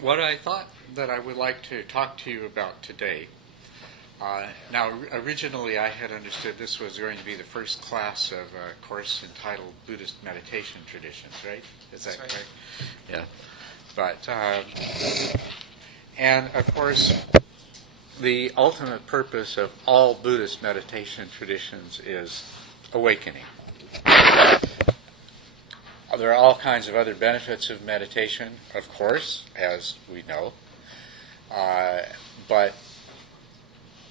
What I thought that I would like to talk to you about today. Now, originally I had understood this was going to be the first class of a course entitled Buddhist Meditation Traditions, right? Is that That's right. Yeah. But, and of course, the ultimate purpose of all Buddhist meditation traditions is awakening. There are all kinds of other benefits of meditation, of course, as we know. But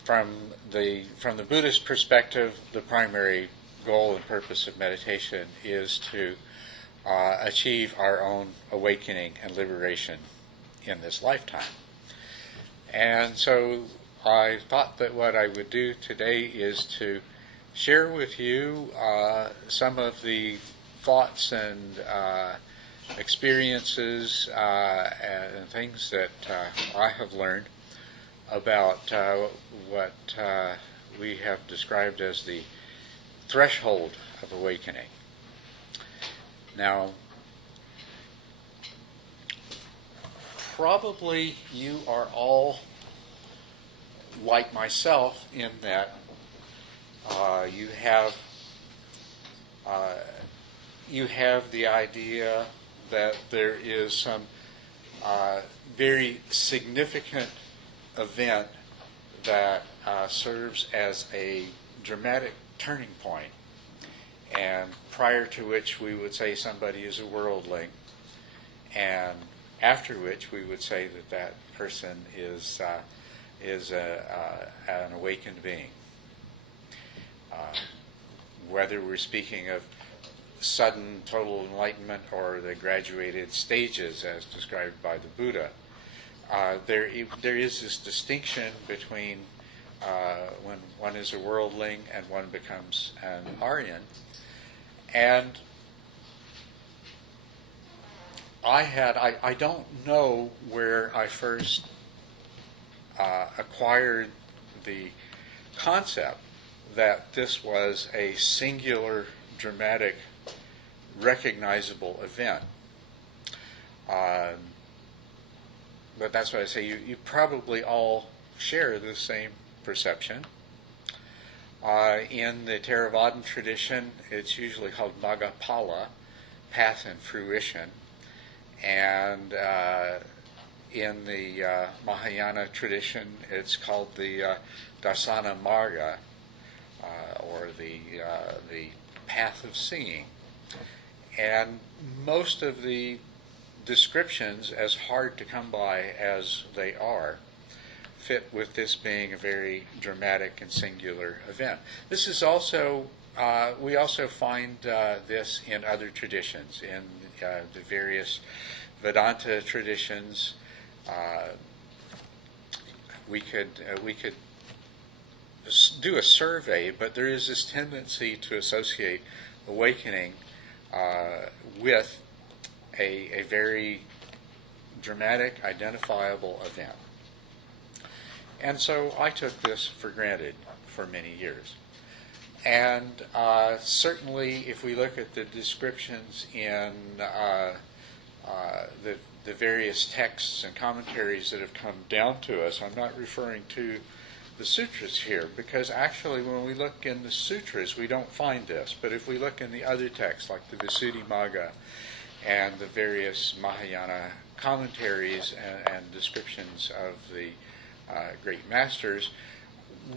from the Buddhist perspective, the primary goal and purpose of meditation is to achieve our own awakening and liberation in this lifetime. And so I thought that what I would do today is to share with you some of the thoughts and experiences and things that I have learned about what we have described as the threshold of awakening. Now, probably you are all like myself in that you have the idea that there is some very significant event that serves as a dramatic turning point, and prior to which we would say somebody is a worldling, and after which we would say that that person is an awakened being. Whether we're speaking of sudden total enlightenment or the graduated stages as described by the Buddha, there is this distinction between when one is a worldling and one becomes an Aryan. And I don't know where I first acquired the concept that this was a singular, dramatic, recognizable event. But that's what I say, you probably all share the same perception. In the Theravadan tradition, it's usually called Maggaphala, path and fruition. And in the Mahayana tradition, it's called the Darsana Marga, or the path of seeing. And most of the descriptions, as hard to come by as they are, fit with this being a very dramatic and singular event. This is also, we also find this in other traditions, in the various Vedanta traditions. We could do a survey, but there is this tendency to associate awakening with a very dramatic, identifiable event. And so I took this for granted for many years. And certainly if we look at the descriptions in the various texts and commentaries that have come down to us, I'm not referring to the sutras here, because actually when we look in the sutras we don't find this. But if we look in the other texts like the Visuddhimagga and the various Mahayana commentaries and descriptions of the great masters,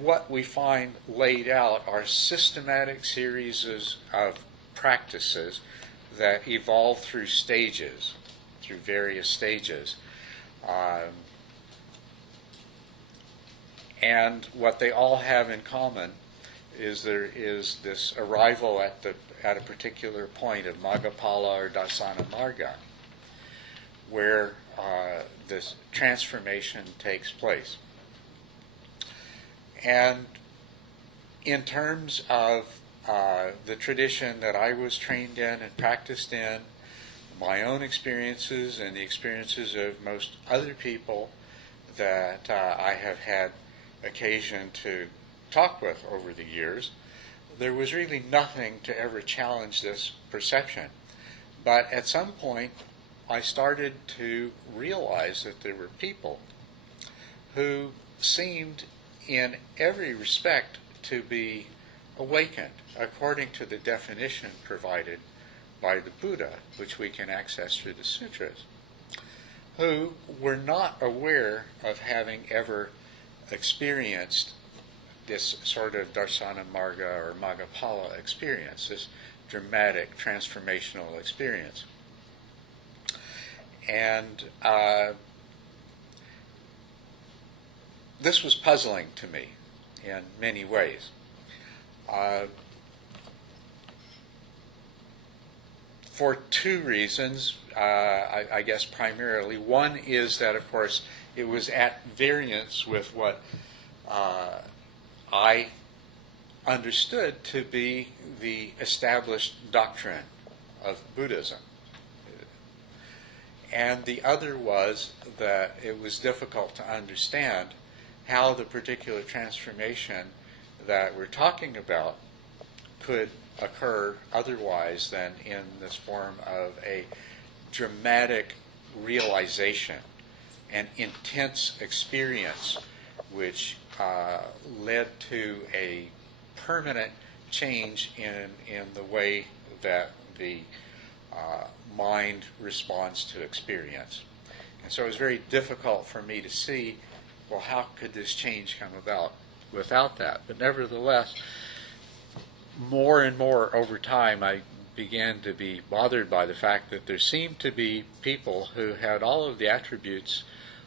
what we find laid out are systematic series of practices that evolve through stages, through various stages. And what they all have in common is there is this arrival at a particular point of Maggaphala or Darsana Marga, where this transformation takes place. And in terms of the tradition that I was trained in and practiced in, my own experiences and the experiences of most other people that I have had occasion to talk with over the years, there was really nothing to ever challenge this perception. But at some point, I started to realize that there were people who seemed in every respect to be awakened according to the definition provided by the Buddha, which we can access through the sutras, who were not aware of having ever experienced this sort of darsana marga or maggapala experience, this dramatic transformational experience. And this was puzzling to me in many ways. For two reasons, I guess primarily. One is that, of course, it was at variance with what I understood to be the established doctrine of Buddhism. And the other was that it was difficult to understand how the particular transformation that we're talking about could occur otherwise than in this form of a dramatic realization, an intense experience which led to a permanent change in the way that the mind responds to experience. And so it was very difficult for me to see, well, how could this change come about without that? But nevertheless, more and more over time, I began to be bothered by the fact that there seemed to be people who had all of the attributes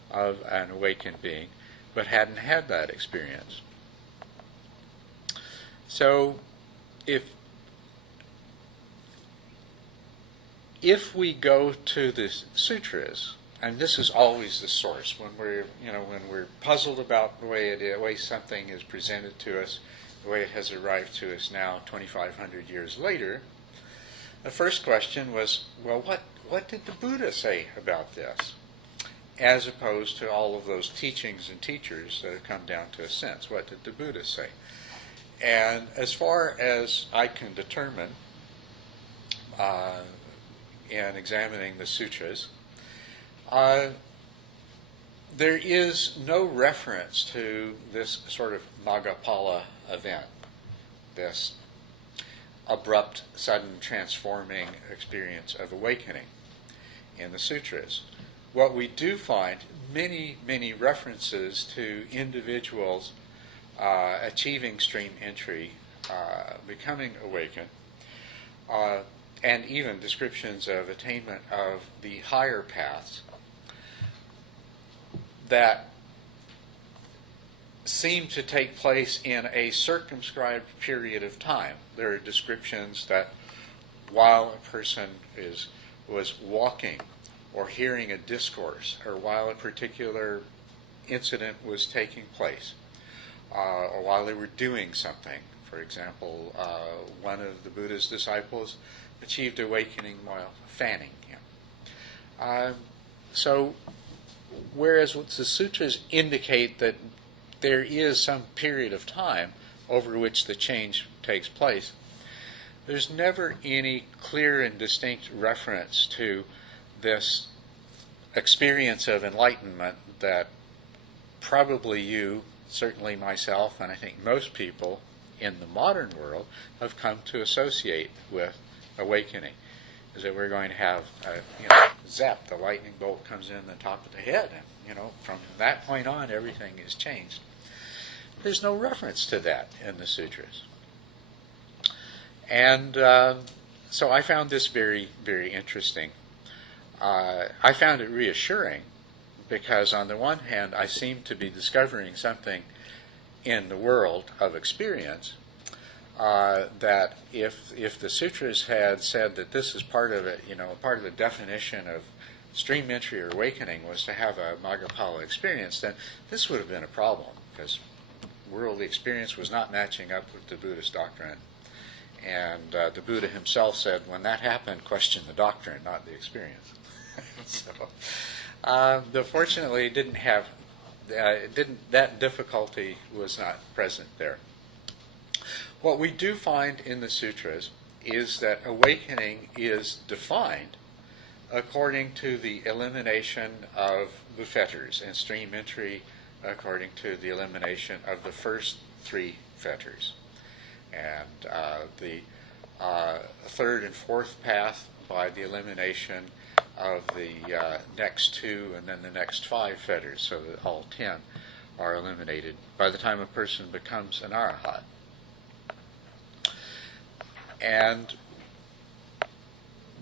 of an awakened being, but hadn't had that experience. So, if we go to the sutras, and this is always the source when we're puzzled about the way something is presented to us, the way it has arrived to us now 2,500 years later, the first question was, well, what did the Buddha say about this? As opposed to all of those teachings and teachers that have come down to a sense. What did the Buddha say? And as far as I can determine in examining the sutras, there is no reference to this sort of maggapala event, this abrupt, sudden, transforming experience of awakening in the sutras. What we do find, many, many references to individuals achieving stream entry, becoming awakened, and even descriptions of attainment of the higher paths that seem to take place in a circumscribed period of time. There are descriptions that while a person was walking or hearing a discourse, or while a particular incident was taking place, or while they were doing something. For example, one of the Buddha's disciples achieved awakening while fanning him. So, whereas the sutras indicate that there is some period of time over which the change takes place, there's never any clear and distinct reference to this experience of enlightenment that probably you, certainly myself, and I think most people in the modern world have come to associate with awakening. Is that we're going to have, zap, the lightning bolt comes in the top of the head, and, from that point on, everything is changed. There's no reference to that in the sutras. And so I found this very, very interesting. I found it reassuring because, on the one hand, I seemed to be discovering something in the world of experience that if the sutras had said that this is part of it, part of the definition of stream entry or awakening was to have a maggapala experience, then this would have been a problem because worldly experience was not matching up with the Buddhist doctrine. And the Buddha himself said, when that happened, question the doctrine, not the experience. So, fortunately, it didn't have that difficulty was not present there. What we do find in the sutras is that awakening is defined according to the elimination of the fetters, and stream entry according to the elimination of the first three fetters. And the third and fourth path by the elimination of the next two and then the next five fetters, so that all 10 are eliminated by the time a person becomes an arahat. And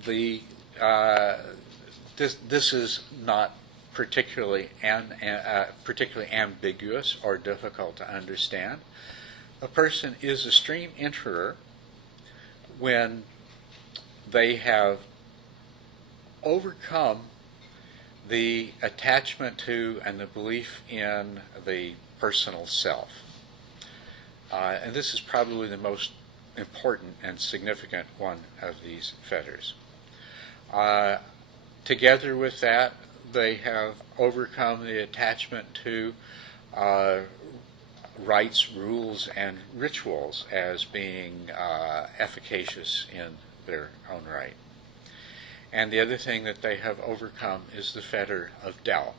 the this is not particularly ambiguous or difficult to understand. A person is a stream enterer when they have overcome the attachment to and the belief in the personal self. And this is probably the most important and significant one of these fetters. Together with that, they have overcome the attachment to rites, rules, and rituals as being efficacious in their own right. And the other thing that they have overcome is the fetter of doubt.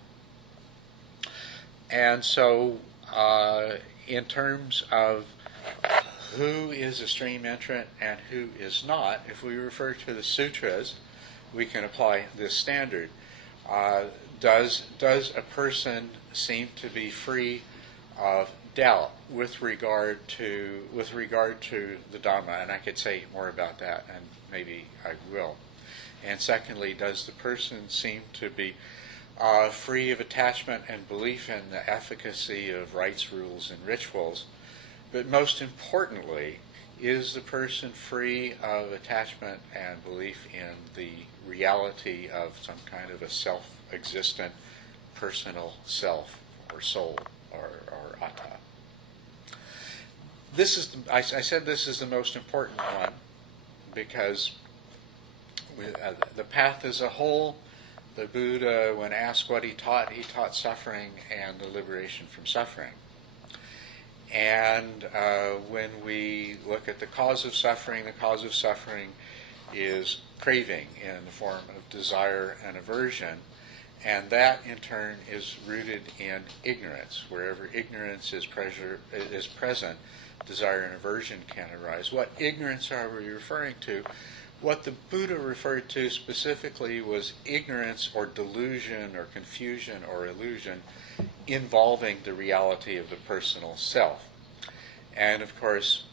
And so, in terms of who is a stream entrant and who is not, if we refer to the sutras, we can apply this standard. Does a person seem to be free of doubt with regard to the Dharma? And I could say more about that, and maybe I will. And secondly, does the person seem to be free of attachment and belief in the efficacy of rites, rules, and rituals? But most importantly, is the person free of attachment and belief in the reality of some kind of a self-existent personal self or soul or atta? This is I said this is the most important one because the path as a whole, the Buddha, when asked what he taught suffering and the liberation from suffering. And when we look at the cause of suffering is craving in the form of desire and aversion, and that in turn is rooted in ignorance. Wherever ignorance is present, desire and aversion can arise. What ignorance are we referring to? What the Buddha referred to specifically was ignorance or delusion or confusion or illusion involving the reality of the personal self. And of course,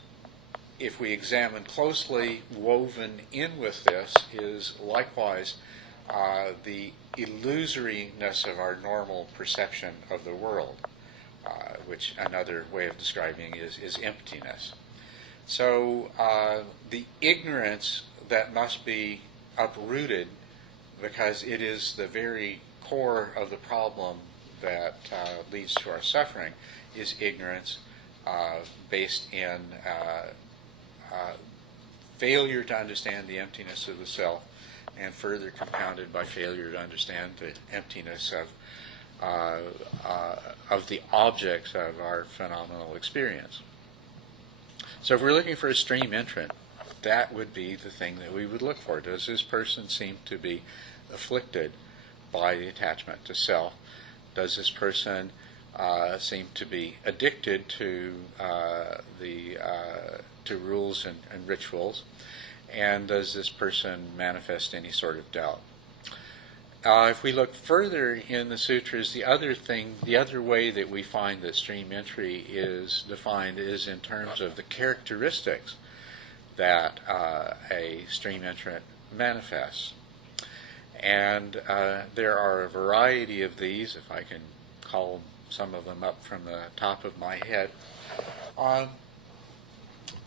if we examine closely, woven in with this is likewise the illusoriness of our normal perception of the world, which another way of describing is emptiness. So the ignorance that must be uprooted, because it is the very core of the problem that leads to our suffering, is ignorance based in failure to understand the emptiness of the self, and further compounded by failure to understand the emptiness of the objects of our phenomenal experience. So if we're looking for a stream entrant, that would be the thing that we would look for. Does this person seem to be afflicted by the attachment to self? Does this person seem to be addicted to to rules and rituals? And does this person manifest any sort of doubt? If we look further in the sutras, the other way that we find that stream entry is defined is in terms of the characteristics that a stream entrant manifests. And there are a variety of these, if I can call some of them up from the top of my head.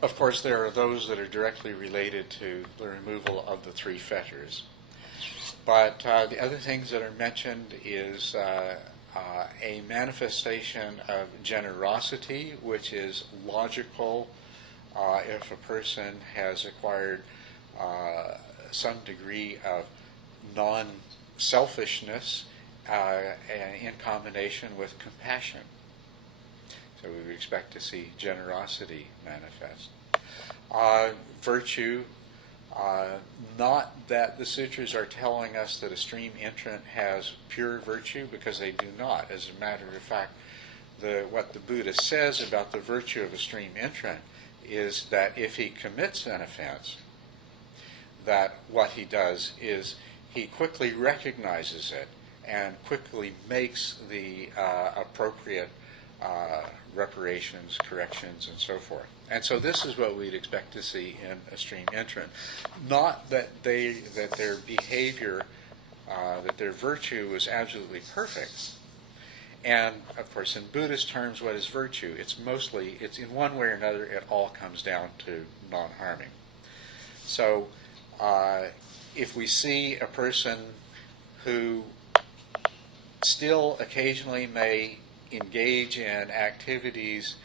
Of course, there are those that are directly related to the removal of the three fetters. But the other things that are mentioned is a manifestation of generosity, which is logical if a person has acquired some degree of non-selfishness in combination with compassion. So we would expect to see generosity manifest. Virtue Not that the sutras are telling us that a stream entrant has pure virtue, because they do not. As a matter of fact, what the Buddha says about the virtue of a stream entrant is that if he commits an offense, that what he does is he quickly recognizes it and quickly makes the appropriate reparations, corrections, and so forth. And so this is what we'd expect to see in a stream entrant. Not that their behavior, that their virtue is absolutely perfect. And of course, in Buddhist terms, what is virtue? It's in one way or another, it all comes down to non-harming. So if we see a person who still occasionally may engage in activities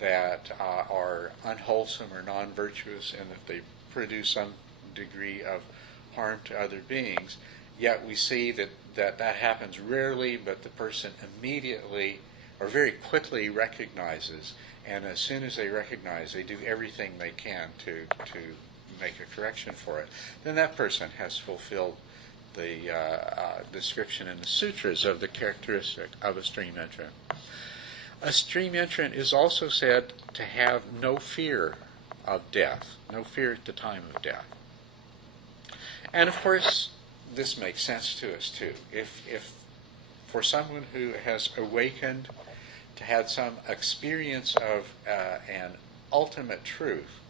that are unwholesome or non-virtuous, and that they produce some degree of harm to other beings, yet we see that happens rarely, but the person immediately or very quickly recognizes, and as soon as they recognize, they do everything they can to make a correction for it, then that person has fulfilled the description in the sutras of the characteristic of a stream entrant. A stream entrant is also said to have no fear of death, no fear at the time of death. And of course, this makes sense to us too. If for someone who has awakened to have some experience of an ultimate truth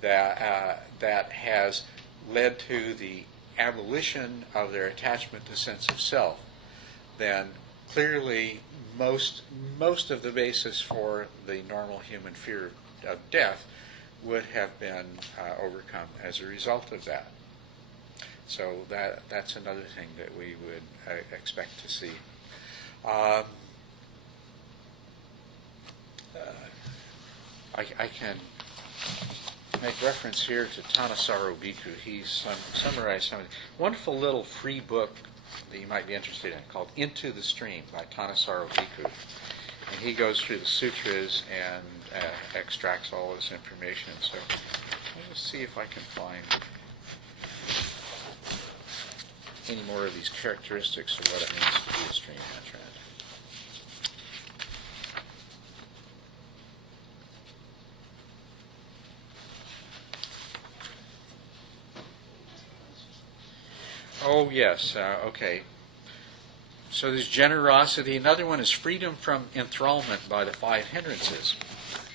that has led to the abolition of their attachment to sense of self, then clearly most of the basis for the normal human fear of death would have been overcome as a result of that. So that's another thing that we would expect to see. I can make reference here to Thanissaro Bhikkhu. He's summarized some of the wonderful little free book that you might be interested in called Into the Stream by Thanissaro Bhikkhu. And he goes through the sutras and extracts all this information. So let's see if I can find any more of these characteristics of what it means to be a stream entrant. Oh, yes. Okay. So there's generosity. Another one is freedom from enthrallment by the 5 hindrances.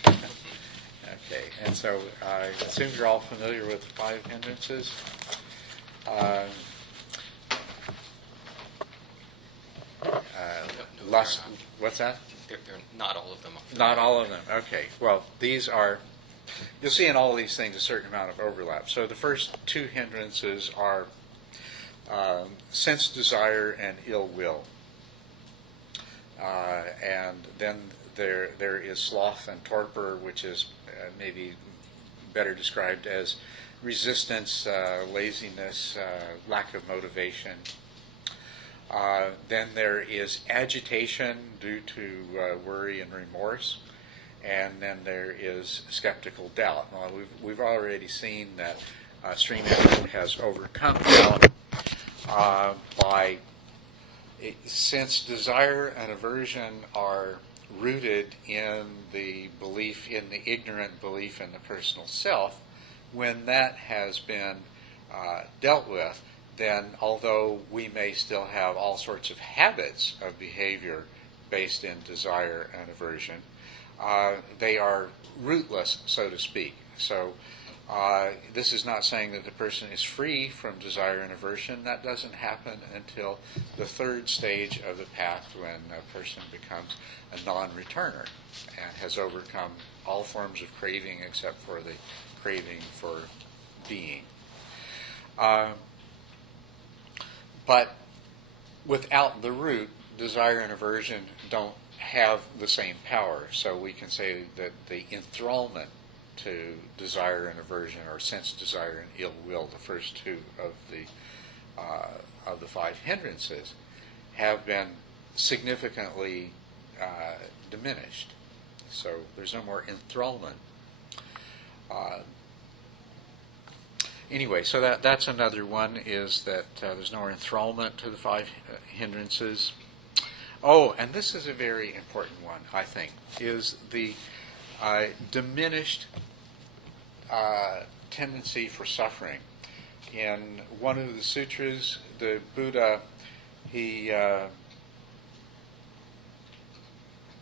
Okay. And so I assume you're all familiar with the 5 hindrances. Lust. What's that? They're not all of them. Not all of them. Okay. Well, these are. You'll see in all of these things a certain amount of overlap. So the first 2 hindrances are sense desire and ill will, and then there is sloth and torpor, which is maybe better described as resistance, laziness, lack of motivation. Then there is agitation due to worry and remorse, and then there is skeptical doubt. Well, we've already seen that stream entrant has overcome doubt by since desire and aversion are rooted in the belief, in the ignorant belief in the personal self. When that has been dealt with, then although we may still have all sorts of habits of behavior based in desire and aversion, they are rootless, so to speak. So this is not saying that the person is free from desire and aversion. That doesn't happen until the 3rd stage of the path, when a person becomes a non-returner and has overcome all forms of craving except for the craving for being. But without the root, desire and aversion don't have the same power. So we can say that the enthrallment to desire and aversion, or sense desire and ill will, the first 2 of the 5 hindrances, have been significantly diminished. So there's no more enthrallment. Anyway, so that's another one, is that there's no enthrallment to the five hindrances. Oh, and this is a very important one, I think, is the diminished tendency for suffering. In one of the sutras, the Buddha, he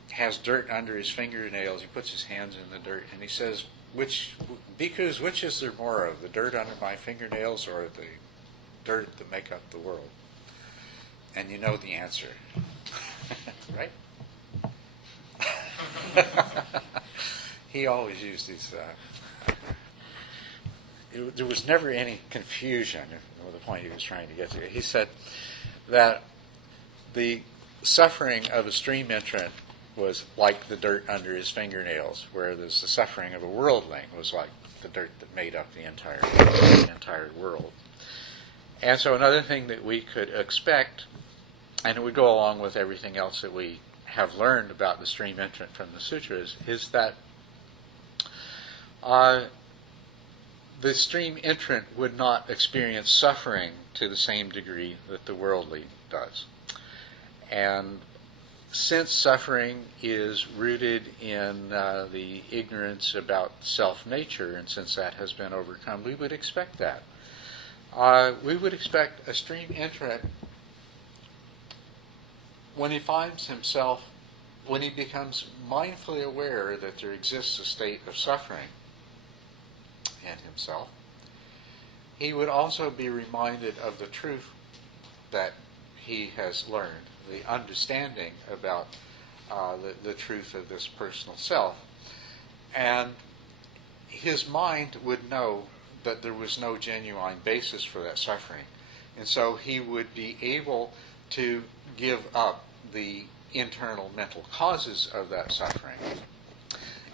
has dirt under his fingernails. He puts his hands in the dirt, and he says, bhikkhus, which is there more of, the dirt under my fingernails or the dirt that make up the world? And you know the answer, right? He always used these. There was never any confusion with the point he was trying to get to. He said that the suffering of a stream entrant was like the dirt under his fingernails, whereas the suffering of a worldling was like the dirt that made up the entire world. And so another thing that we could expect, and it would go along with everything else that we have learned about the stream entrant from the sutras, is that the stream entrant would not experience suffering to the same degree that the worldly does. And since suffering is rooted in the ignorance about self-nature, and since that has been overcome, we would expect that. We would expect a stream entrant, when he finds himself, when he becomes mindfully aware that there exists a state of suffering in himself, he would also be reminded of the truth that he has learned, the understanding about the truth of this personal self. And his mind would know that there was no genuine basis for that suffering. And so he would be able to give up the internal mental causes of that suffering.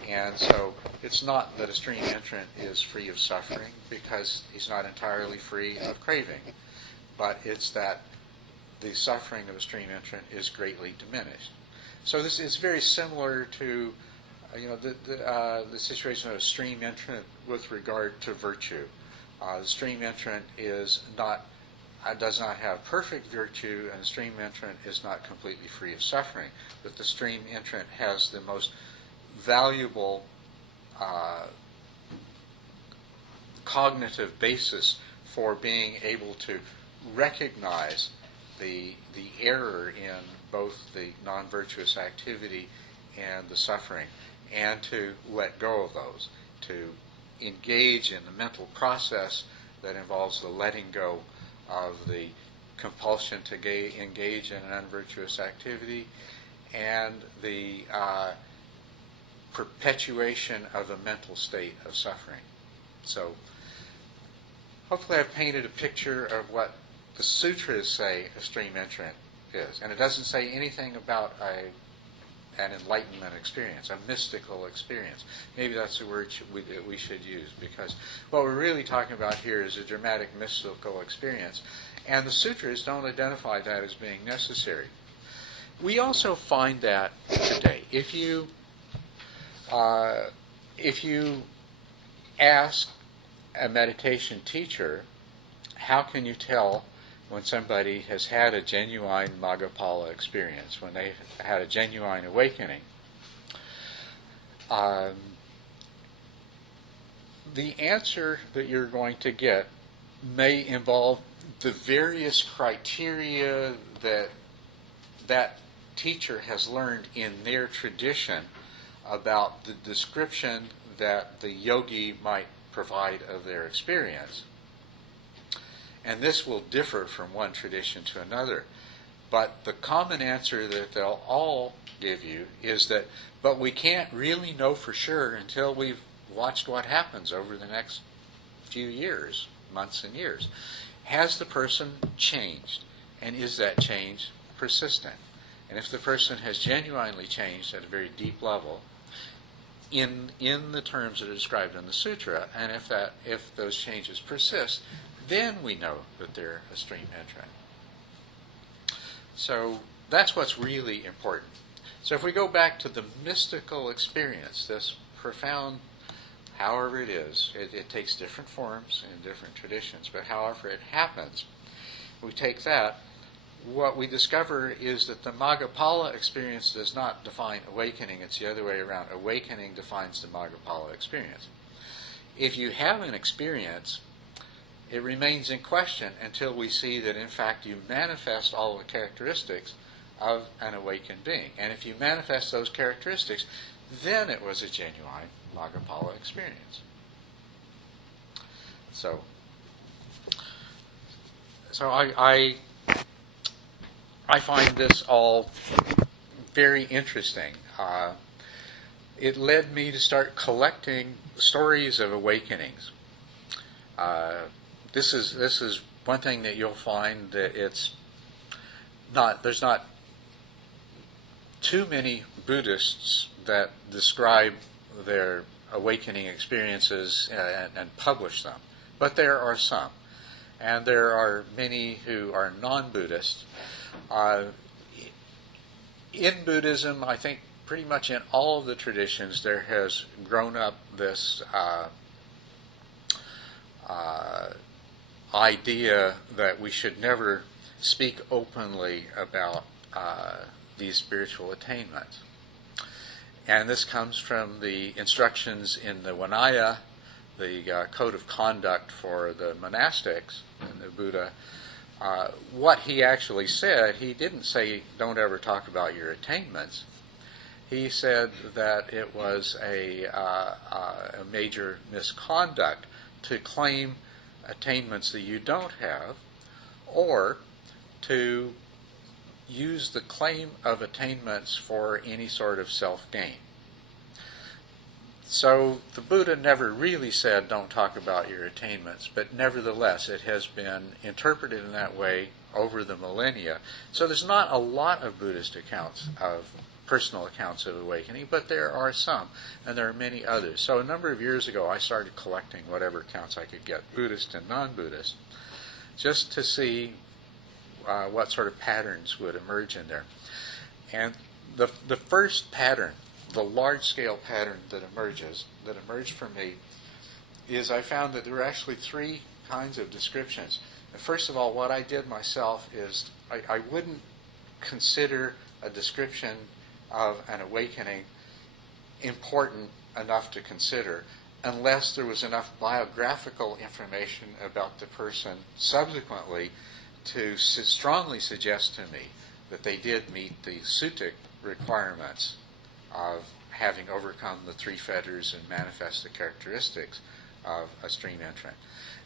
And so it's not that a stream entrant is free of suffering, because he's not entirely free of craving, but it's that the suffering of a stream entrant is greatly diminished. So this is very similar to the situation of a stream entrant with regard to virtue. The stream entrant does not have perfect virtue, and the stream entrant is not completely free of suffering. But the stream entrant has the most valuable cognitive basis for being able to recognize the error in both the non-virtuous activity and the suffering, and to let go of those, to engage in the mental process that involves the letting go of the compulsion to engage in an unvirtuous activity, and the perpetuation of a mental state of suffering. So hopefully I've painted a picture of what the sutras say a stream entrant is. And it doesn't say anything about an enlightenment experience, a mystical experience. Maybe that's the word that we should use, because what we're really talking about here is a dramatic mystical experience. And the sutras don't identify that as being necessary. We also find that today. If you ask a meditation teacher, how can you tell when somebody has had a genuine Maggapala experience, when they've had a genuine awakening? The answer that you're going to get may involve the various criteria that teacher has learned in their tradition about the description that the yogi might provide of their experience. And this will differ from one tradition to another. But the common answer that they'll all give you is that, but we can't really know for sure until we've watched what happens over the next few years, months and years. Has the person changed? And is that change persistent? And if the person has genuinely changed at a very deep level, in the terms that are described in the sutra, and if those changes persist, then we know that they're a stream entrant. So that's what's really important. So if we go back to the mystical experience, this profound however it is, it takes different forms in different traditions, but however it happens, we take that. What we discover is that the Maggapala experience does not define awakening. It's the other way around. Awakening defines the Maggapala experience. If you have an experience, it remains in question until we see that, in fact, you manifest all the characteristics of an awakened being. And if you manifest those characteristics, then it was a genuine Maggapala experience. So I find this all very interesting. It led me to start collecting stories of awakenings. This is one thing that you'll find that there's not too many Buddhists that describe their awakening experiences and publish them, but there are some, and there are many who are non-Buddhist. In Buddhism, I think pretty much in all of the traditions, there has grown up this idea that we should never speak openly about these spiritual attainments. And this comes from the instructions in the Vinaya, the code of conduct for the monastics in the Buddha. What he actually said, he didn't say don't ever talk about your attainments. He said that it was a major misconduct to claim attainments that you don't have, or to use the claim of attainments for any sort of self-gain. So the Buddha never really said don't talk about your attainments, but nevertheless it has been interpreted in that way over the millennia. So there's not a lot of Buddhist accounts of personal accounts of awakening, but there are some, and there are many others. So a number of years ago I started collecting whatever accounts I could get, Buddhist and non-Buddhist, just to see what sort of patterns would emerge in there. And the first pattern, the large-scale pattern that emerged for me, is I found that there were actually three kinds of descriptions. And first of all, what I did myself is I wouldn't consider a description of an awakening important enough to consider unless there was enough biographical information about the person subsequently to strongly suggest to me that they did meet the suttic requirements of having overcome the three fetters and manifest the characteristics of a stream entrant.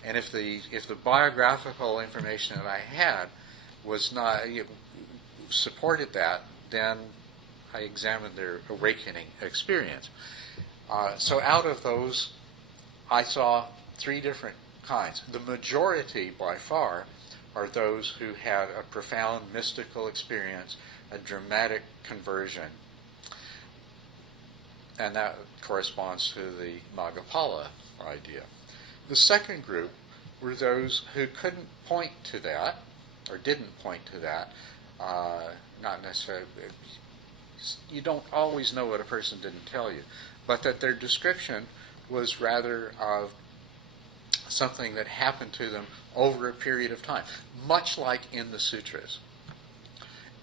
And if the biographical information that I had was not supported that, then I examined their awakening experience. So out of those, I saw three different kinds. The majority, by far, are those who had a profound mystical experience, a dramatic conversion. And that corresponds to the Maggapala idea. The second group were those who couldn't point to that, or didn't point to that, not necessarily, you don't always know what a person didn't tell you, but that their description was rather of something that happened to them over a period of time, much like in the sutras.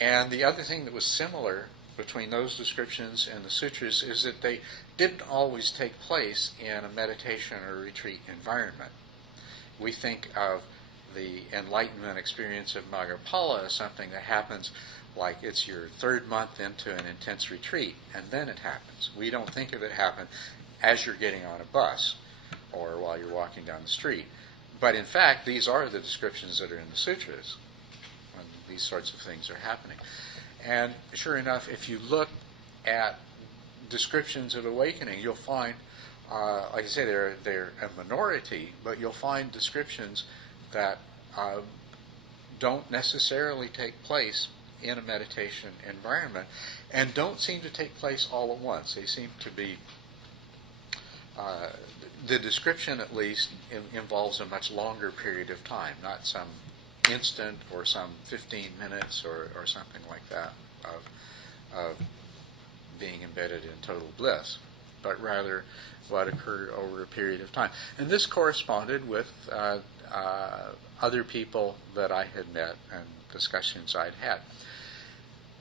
And the other thing that was similar between those descriptions and the sutras is that they didn't always take place in a meditation or retreat environment. We think of the enlightenment experience of Maggapala as something that happens like it's your third month into an intense retreat, and then it happens. We don't think of it happen as you're getting on a bus or while you're walking down the street. But in fact, these are the descriptions that are in the sutras when these sorts of things are happening. And sure enough, if you look at descriptions of awakening, you'll find, like I say, they're a minority, but you'll find descriptions that don't necessarily take place in a meditation environment and don't seem to take place all at once. They seem to be, the description at least involves a much longer period of time, not some instant or some 15 minutes or something like that of being embedded in total bliss. but rather what occurred over a period of time. And this corresponded with other people that I had met and discussions I'd had.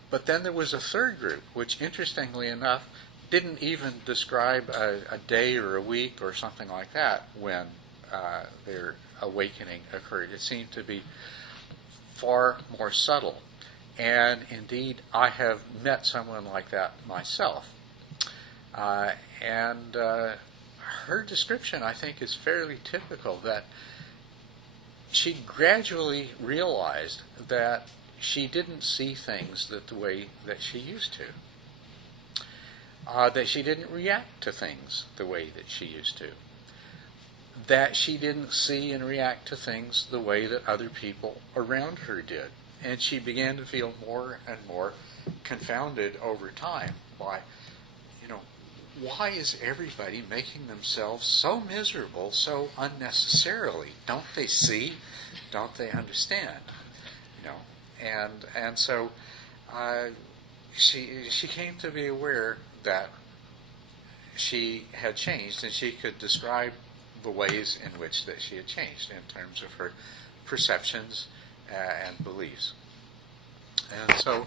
But then there was a third group, which interestingly enough didn't even describe a day or a week or something like that when their awakening occurred. It seemed to be far more subtle. And indeed, I have met someone like that myself. And her description, I think, is fairly typical, that she gradually realized that she didn't see things the way that she used to. That she didn't react to things the way that she used to. That she didn't see and react to things the way that other people around her did. And she began to feel more and more confounded over time by, why is everybody making themselves so miserable so unnecessarily? Don't they see? Don't they understand? And so she came to be aware that she had changed, and she could describe the ways in which that she had changed in terms of her perceptions and beliefs. And so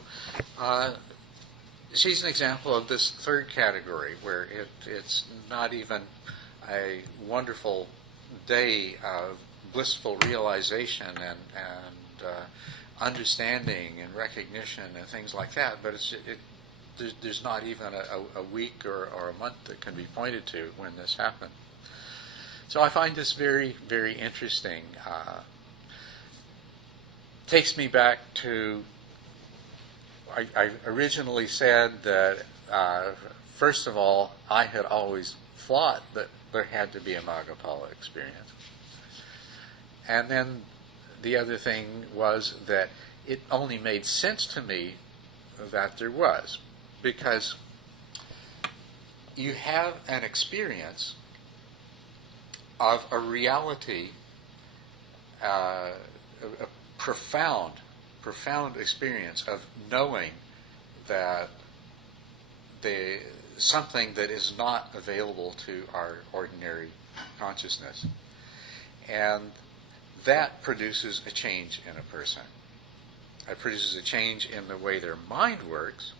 she's an example of this third category, where it's not even a wonderful day of blissful realization and understanding and recognition and things like that, but there's not even a week or a month that can be pointed to when this happened. So I find this very, very interesting. Takes me back to, I originally said that, first of all, I had always thought that there had to be a Magapala experience. And then the other thing was that it only made sense to me that there was, because you have an experience of a reality, a profound experience of knowing that something that is not available to our ordinary consciousness. And that produces a change in a person. It produces a change in the way their mind works,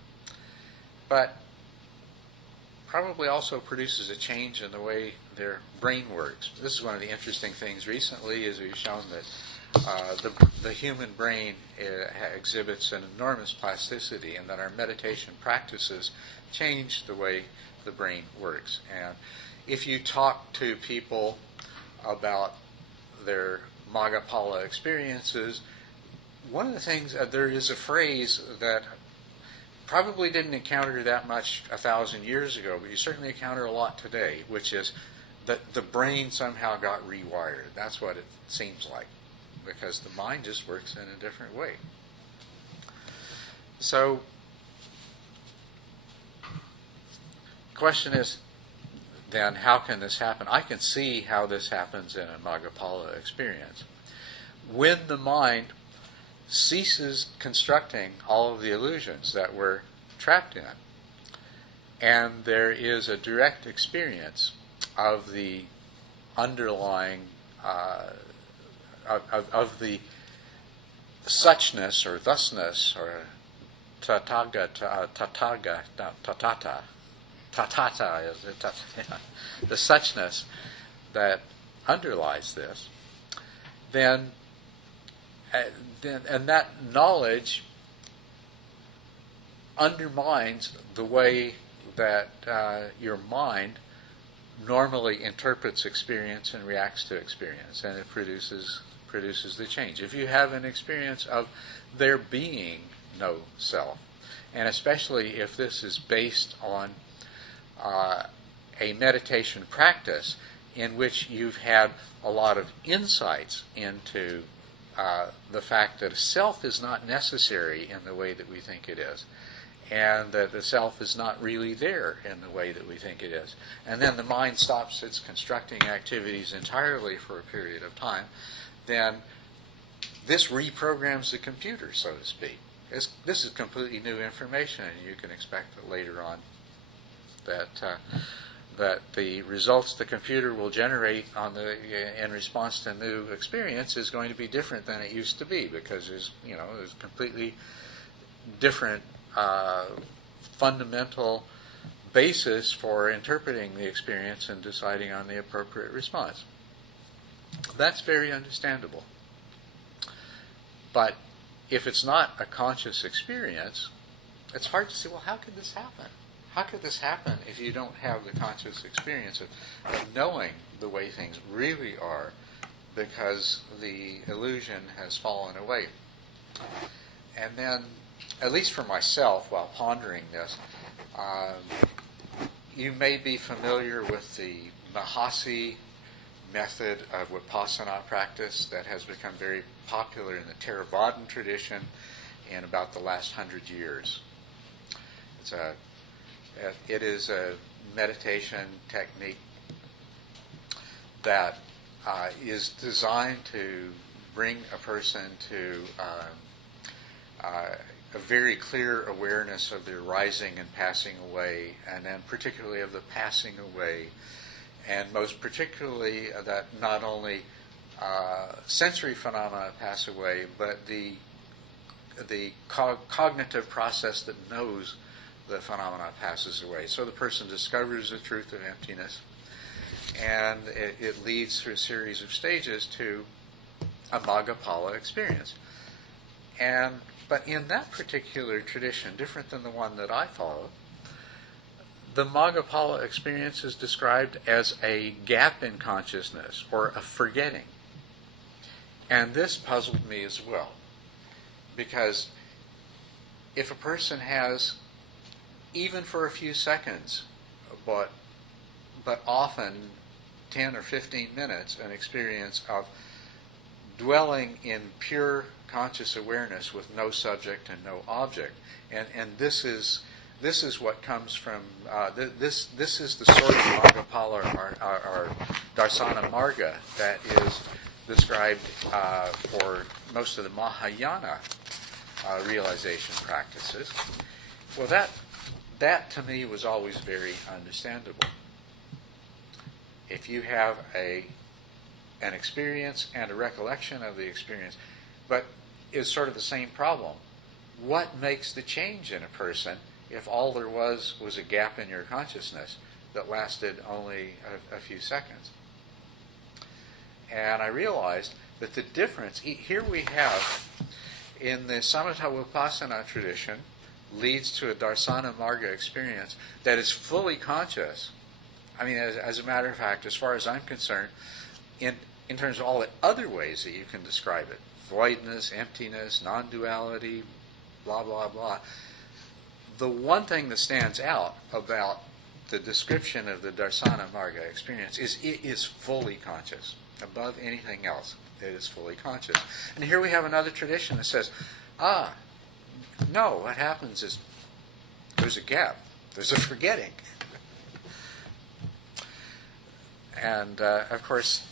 but probably also produces a change in the way their brain works. This is one of the interesting things recently, is we've shown that the human brain exhibits an enormous plasticity, and that our meditation practices change the way the brain works. And if you talk to people about their Magapala experiences, one of the things, there is a phrase that probably didn't encounter that much 1,000 years ago, but you certainly encounter a lot today, which is that the brain somehow got rewired. That's what it seems like, because the mind just works in a different way. So, the question is, then, how can this happen? I can see how this happens in a Magapala experience. When the mind ceases constructing all of the illusions that we're trapped in, and there is a direct experience of the underlying, of the suchness or thusness or tatata is the suchness that underlies this, then and that knowledge undermines the way that your mind normally interprets experience and reacts to experience, and it produces the change. If you have an experience of there being no self, and especially if this is based on a meditation practice in which you've had a lot of insights into the fact that a self is not necessary in the way that we think it is, and that the self is not really there in the way that we think it is. And then the mind stops its constructing activities entirely for a period of time, then this reprograms the computer, so to speak. This is completely new information, and you can expect that later on that that the results the computer will generate in response to new experience is going to be different than it used to be, because there's completely different fundamental basis for interpreting the experience and deciding on the appropriate response. That's very understandable. But if it's not a conscious experience, it's hard to say, well, how could this happen? How could this happen if you don't have the conscious experience of knowing the way things really are, because the illusion has fallen away? And then, at least for myself, while pondering this, you may be familiar with the Mahasi method of Vipassana practice that has become very popular in the Theravadan tradition in about the last 100 years. It is a meditation technique that is designed to bring a person to a very clear awareness of the arising and passing away, and then particularly of the passing away, and most particularly that not only sensory phenomena pass away, but the cognitive process that knows the phenomena passes away. So the person discovers the truth of emptiness, and it leads through a series of stages to a Maggapala experience. But in that particular tradition, different than the one that I follow, the Maggapala experience is described as a gap in consciousness, or a forgetting. And this puzzled me as well, because if a person has, even for a few seconds, but often 10 or 15 minutes, an experience of dwelling in pure conscious awareness with no subject and no object, and this is what comes from this is the sort of Maggapala or Darsana Marga that is described for most of the Mahayana realization practices. Well, that to me was always very understandable. If you have an experience and a recollection of the experience, but it's sort of the same problem. What makes the change in a person if all there was a gap in your consciousness that lasted only a few seconds? And I realized that the difference, here we have, in the Samatha Vipassana tradition, leads to a Darsana Marga experience that is fully conscious. I mean, as a matter of fact, as far as I'm concerned, in terms of all the other ways that you can describe it, voidness, emptiness, non-duality, blah, blah, blah, the one thing that stands out about the description of the Darsana Marga experience is it is fully conscious. Above anything else, it is fully conscious. And here we have another tradition that says, no, what happens is there's a gap. There's a forgetting. And, of course,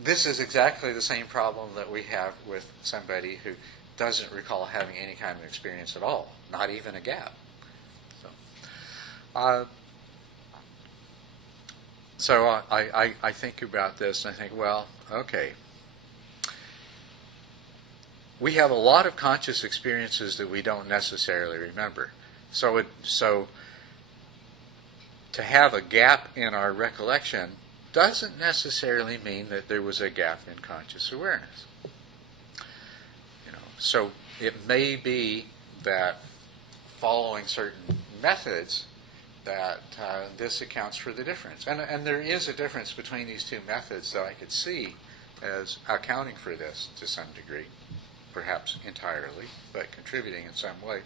this is exactly the same problem that we have with somebody who doesn't recall having any kind of experience at all, not even a gap. So I think about this and I think, well, okay. We have a lot of conscious experiences that we don't necessarily remember. So to have a gap in our recollection doesn't necessarily mean that there was a gap in conscious awareness. So it may be that following certain methods that this accounts for the difference. And there is a difference between these two methods that I could see as accounting for this to some degree, perhaps entirely, but contributing in some way.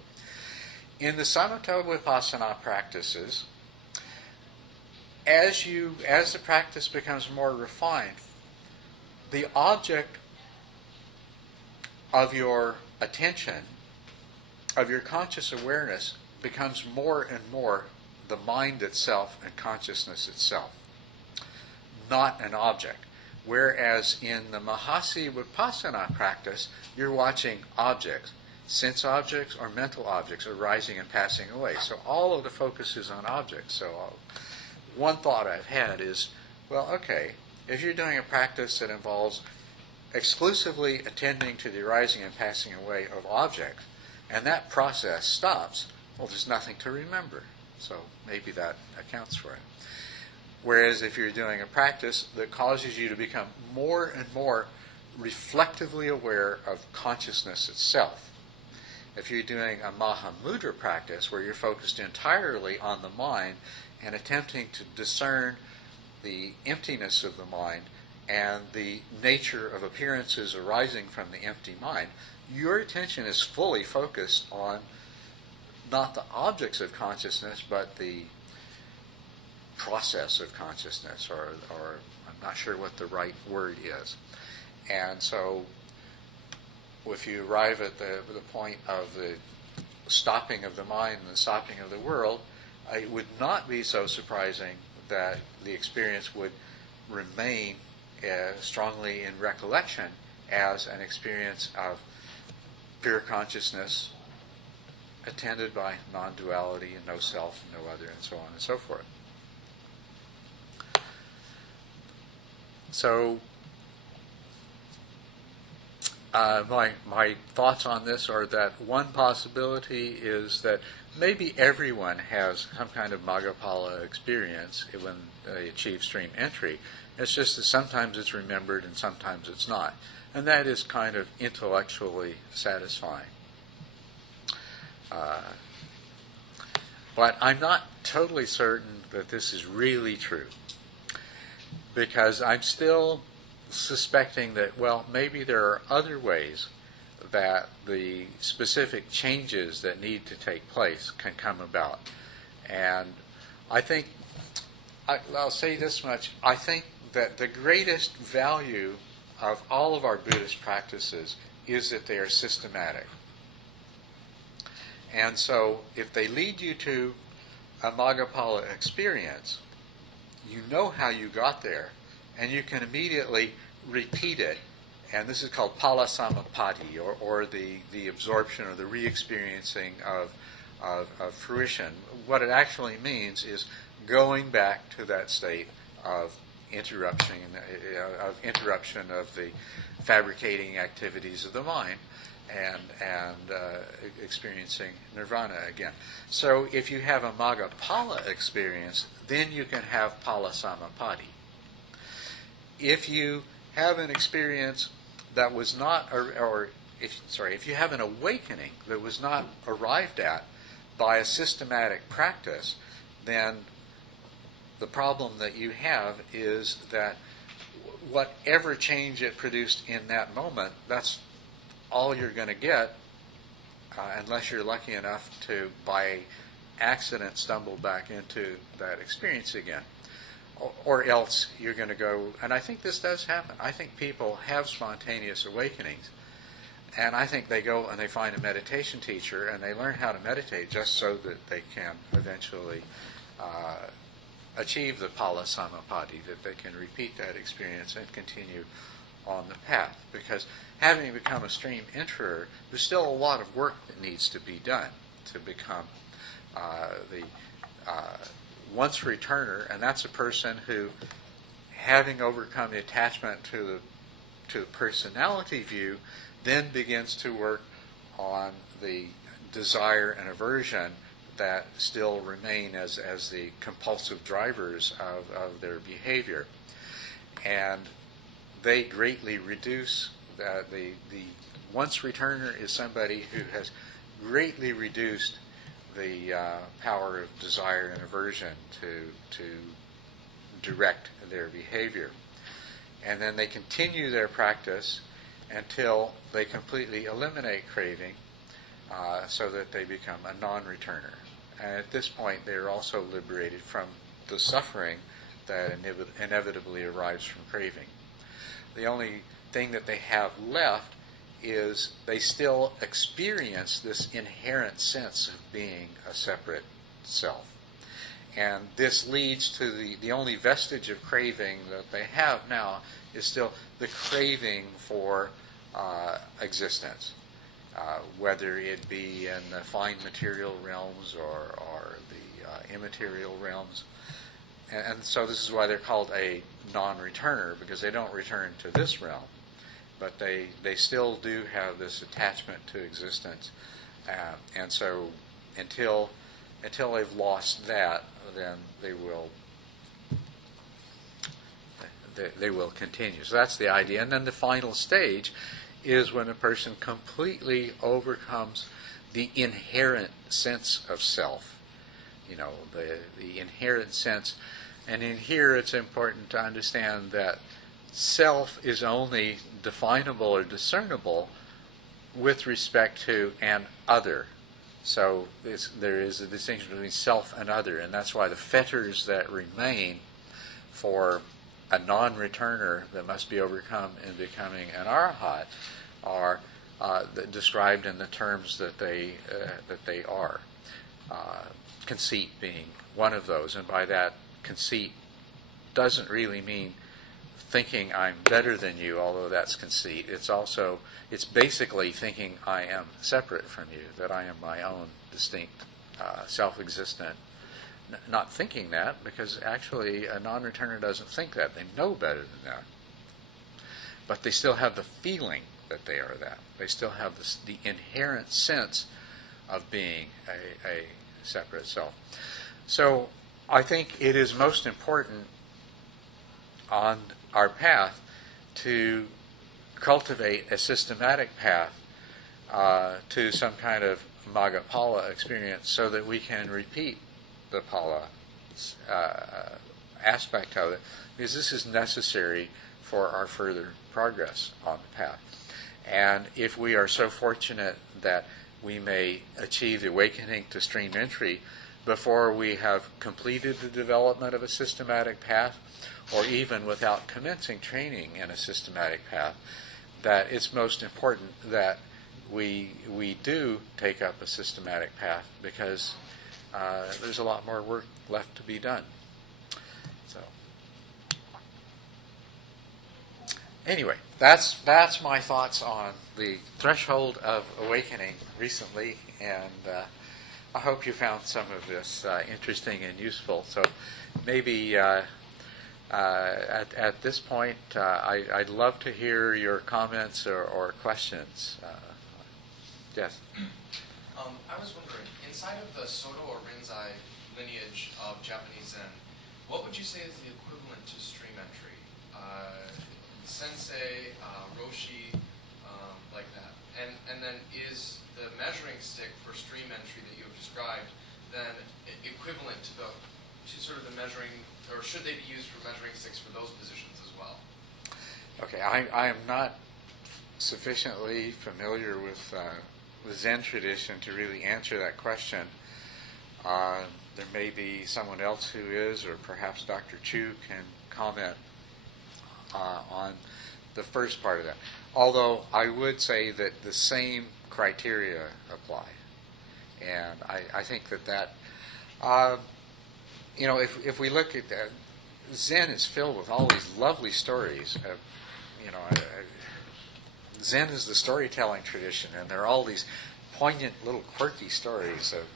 In the Samatha Vipassana practices, as the practice becomes more refined, the object of your attention, of your conscious awareness, becomes more and more the mind itself and consciousness itself, not an object. Whereas in the Mahasi Vipassana practice, you're watching objects, sense objects or mental objects arising and passing away. So all of the focus is on objects. So one thought I've had is, well, okay, if you're doing a practice that involves exclusively attending to the arising and passing away of objects, and that process stops, well, there's nothing to remember. So maybe that accounts for it. Whereas if you're doing a practice that causes you to become more and more reflectively aware of consciousness itself, if you're doing a Mahamudra practice where you're focused entirely on the mind and attempting to discern the emptiness of the mind and the nature of appearances arising from the empty mind, your attention is fully focused on not the objects of consciousness, but the process of consciousness, or I'm not sure what the right word is. And so if you arrive at the point of the stopping of the mind and the stopping of the world, it would not be so surprising that the experience would remain strongly in recollection as an experience of pure consciousness attended by non-duality and no self and no other and so on and so forth. So my thoughts on this are that one possibility is that maybe everyone has some kind of Maggapala experience when they achieve stream entry. It's just that sometimes it's remembered and sometimes it's not. And that is kind of intellectually satisfying. But I'm not totally certain that this is really true, because I'm still suspecting that, well, maybe there are other ways that the specific changes that need to take place can come about. And I think, I'll say this much, I think that the greatest value of all of our Buddhist practices is that they are systematic. And so if they lead you to a Maggapala experience, you know how you got there, and you can immediately repeat it. And this is called pala samapati, or the absorption or the re-experiencing of fruition. What it actually means is going back to that state of interruption of the fabricating activities of the mind, and experiencing nirvana again. So if you have a Maggapala experience, then you can have pala samapati. If you have an experience that was not, if you have an awakening that was not arrived at by a systematic practice, then the problem that you have is that whatever change it produced in that moment, that's all you're going to get, unless you're lucky enough to, by accident, stumble back into that experience again. Or else you're going to go, and I think this does happen. I think people have spontaneous awakenings, and I think they go and they find a meditation teacher and they learn how to meditate just so that they can eventually achieve the pala samapati, that they can repeat that experience and continue on the path. Because having become a stream enterer, there's still a lot of work that needs to be done to become the once returner, and that's a person who, having overcome the attachment to the personality view, then begins to work on the desire and aversion that still remain as the compulsive drivers of their behavior. And they greatly reduce the once returner is somebody who has greatly reduced the power of desire and aversion to direct their behavior. And then they continue their practice until they completely eliminate craving, so that they become a non-returner. And at this point, they are also liberated from the suffering that inevitably arrives from craving. The only thing that they have left is they still experience this inherent sense of being a separate self. And this leads to the only vestige of craving that they have now is still the craving for existence, whether it be in the fine material realms or the immaterial realms. and so this is why they're called a non-returner, because they don't return to this realm, but they still do have this attachment to existence, and so until they've lost that, then they will continue. So that's the idea. And then the final stage is when a person completely overcomes the inherent sense of self. The inherent sense. And in here it's important to understand that self is only definable or discernible with respect to an other. So there is a distinction between self and other, and that's why the fetters that remain for a non-returner that must be overcome in becoming an arahat are described in the terms that they are. Conceit being one of those, and by that, conceit doesn't really mean thinking I'm better than you, although that's conceit. It's basically thinking I am separate from you, that I am my own distinct, self-existent. Not thinking that, because actually a non-returner doesn't think that. They know better than that. But they still have the feeling that they are that. They still have the inherent sense of being a separate self. So I think it is most important on our path to cultivate a systematic path to some kind of Maggapala experience, so that we can repeat the Pala aspect of it, because this is necessary for our further progress on the path. And if we are so fortunate that we may achieve the awakening to stream entry before we have completed the development of a systematic path, or even without commencing training in a systematic path, that it's most important that we do take up a systematic path, because there's a lot more work left to be done. So, anyway, that's my thoughts on the threshold of awakening recently, and I hope you found some of this interesting and useful. So maybe at this point, I'd love to hear your comments or questions. Yes? I was wondering, inside of the Soto or Rinzai lineage of Japanese Zen, what would you say is the equivalent to stream entry? Sensei, Roshi, like that. And then is the measuring stick for stream entry that you have described then equivalent to sort of the measuring, or should they be used for measuring sticks for those positions as well? Okay, I am not sufficiently familiar with the Zen tradition to really answer that question. There may be someone else who is, or perhaps Dr. Chu can comment on the first part of that. Although I would say that the same criteria apply. And I think that if we look at that, Zen is filled with all these lovely stories of, Zen is the storytelling tradition, and there are all these poignant little quirky stories of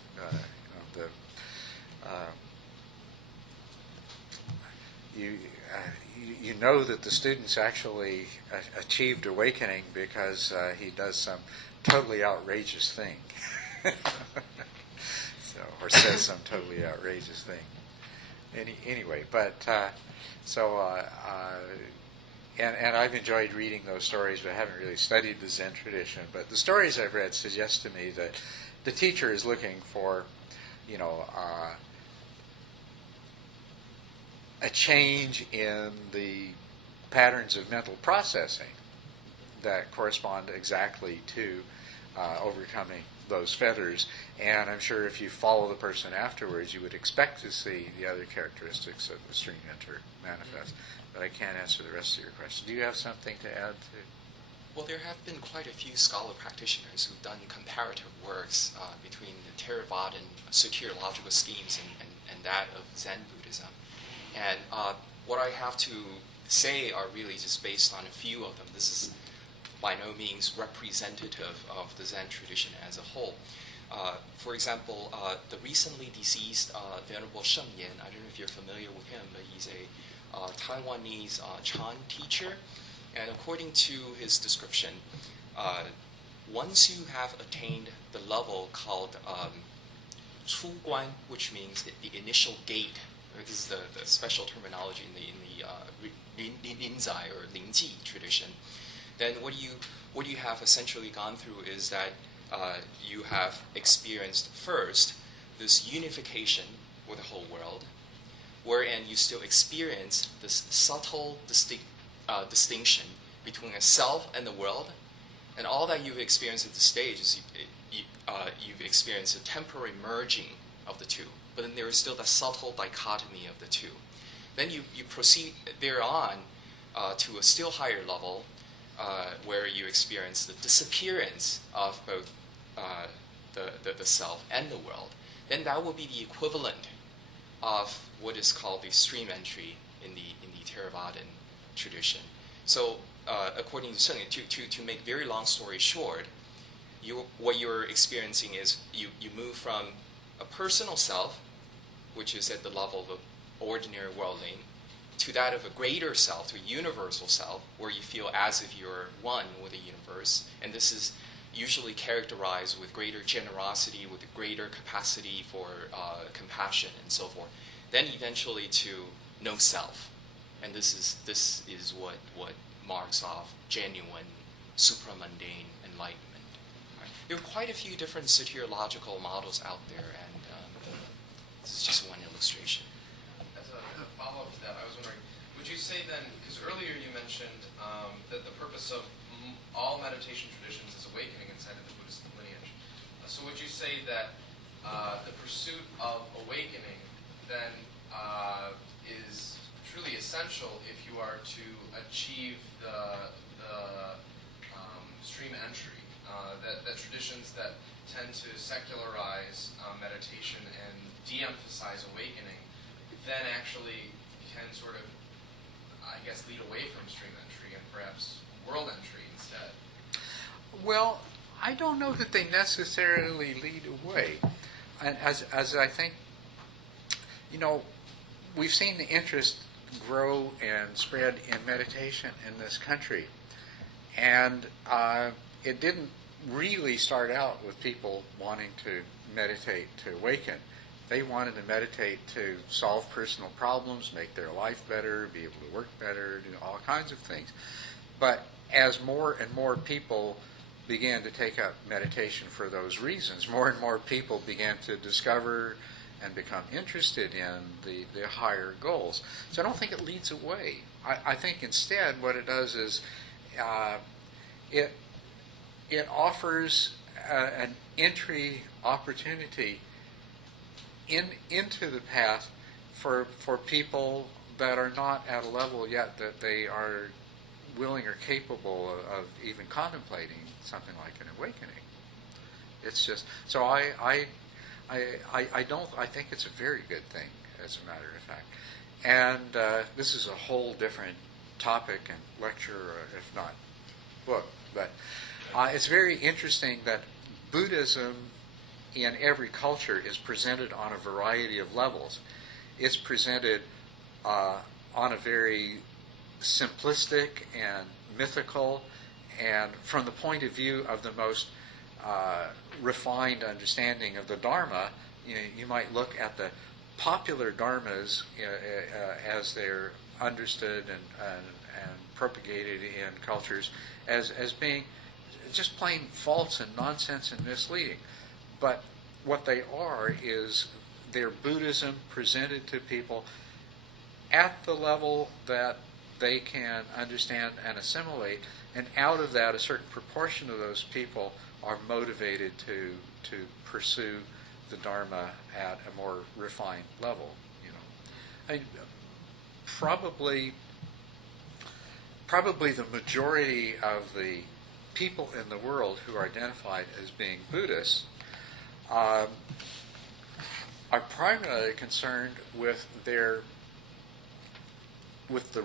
you know that the students actually achieved awakening because he does some totally outrageous thing, or says some totally outrageous thing. Anyway, but and I've enjoyed reading those stories, but I haven't really studied the Zen tradition. But the stories I've read suggest to me that the teacher is looking for, a change in the patterns of mental processing that correspond exactly to overcoming those fetters. And I'm sure if you follow the person afterwards, you would expect to see the other characteristics of the stream enter manifest. But I can't answer the rest of your question. Do you have something to add to? Well, there have been quite a few scholar practitioners who've done comparative works between the Theravadan soteriological schemes and that of Zen Buddhism. And what I have to say are really just based on a few of them. This is by no means representative of the Zen tradition as a whole. For example, the recently deceased Venerable Sheng Yan, I don't know if you're familiar with him, but he's a Taiwanese Chan teacher. And according to his description, once you have attained the level called 出关, which means the initial gate, this is the special terminology in the Linzai or Lingji tradition, then what you have essentially gone through is that you have experienced first this unification with the whole world, wherein you still experience this subtle distinction between a self and the world, and all that you've experienced at this stage is you've experienced a temporary merging of the two, but then there is still the subtle dichotomy of the two. Then you proceed thereon to a still higher level where you experience the disappearance of both the self and the world. Then that will be the equivalent of what is called the stream entry in the Theravadan tradition. So according to Sheng, to make very long story short, what you're experiencing is you move from a personal self, which is at the level of an ordinary worldling, to that of a greater self, to a universal self, where you feel as if you're one with the universe. And this is usually characterized with greater generosity, with a greater capacity for compassion and so forth. Then eventually to no self. And this is what marks off genuine supramundane enlightenment. Right? There are quite a few different soteriological models out there, and this is just one illustration. As a follow-up to that, I was wondering, would you say then, because earlier you mentioned that the purpose of all meditation traditions is awakening inside of the Buddhist lineage. So would you say that the pursuit of awakening then is truly essential if you are to achieve the stream entry? That traditions that tend to secularize meditation and de-emphasize awakening then actually can sort of, I guess, lead away from stream entry and perhaps world entry instead. Well, I don't know that they necessarily lead away. And as I think, we've seen the interest grow and spread in meditation in this country. And it didn't really start out with people wanting to meditate to awaken. They wanted to meditate to solve personal problems, make their life better, be able to work better, do all kinds of things. But as more and more people began to take up meditation for those reasons, more and more people began to discover and become interested in the higher goals. So I don't think it leads away. I think instead what it does is it offers an entry opportunity into the path for people that are not at a level yet that they are willing or capable of even contemplating something like an awakening. It's just so I think it's a very good thing, as a matter of fact. And this is a whole different topic and lecture, if not book. But it's very interesting that Buddhism in every culture is presented on a variety of levels. It's presented on a very simplistic and mythical, and from the point of view of the most refined understanding of the Dharma, you might look at the popular dharmas as they're understood and propagated in cultures as being just plain false and nonsense and misleading. But what they are is they're Buddhism presented to people at the level that they can understand and assimilate, and out of that a certain proportion of those people are motivated to pursue the Dharma at a more refined level. I mean, probably the majority of the people in the world who are identified as being Buddhists are primarily concerned with the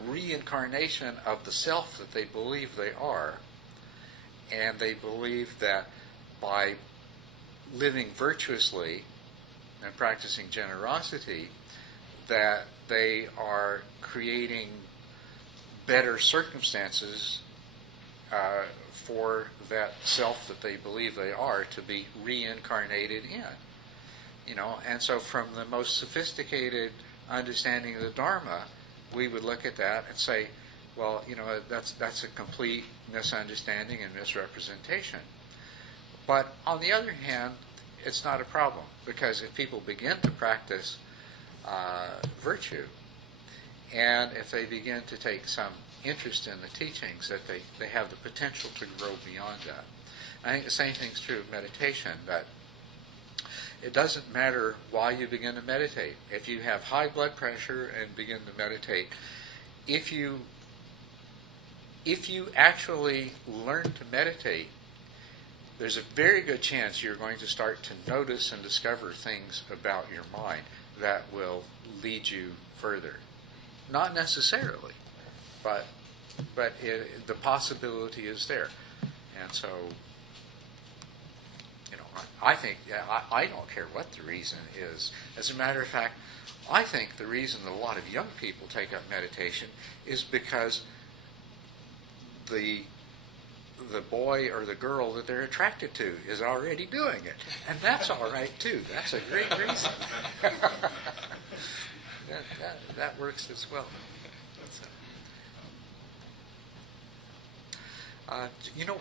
reincarnation of the self that they believe they are, and they believe that by living virtuously and practicing generosity, that they are creating better circumstances for that self that they believe they are to be reincarnated in. And so from the most sophisticated understanding of the Dharma, we would look at that and say, well, that's a complete misunderstanding and misrepresentation. But on the other hand, it's not a problem, because if people begin to practice virtue, and if they begin to take some interest in the teachings, that they have the potential to grow beyond that. I think the same thing's true of meditation, that it doesn't matter why you begin to meditate. If you have high blood pressure and begin to meditate, if you actually learn to meditate, there's a very good chance you're going to start to notice and discover things about your mind that will lead you further. Not necessarily, but the possibility is there. And so, I think, I don't care what the reason is. As a matter of fact, I think the reason that a lot of young people take up meditation is because the boy or the girl that they're attracted to is already doing it. And that's all right, too. That's a great reason. that works as well.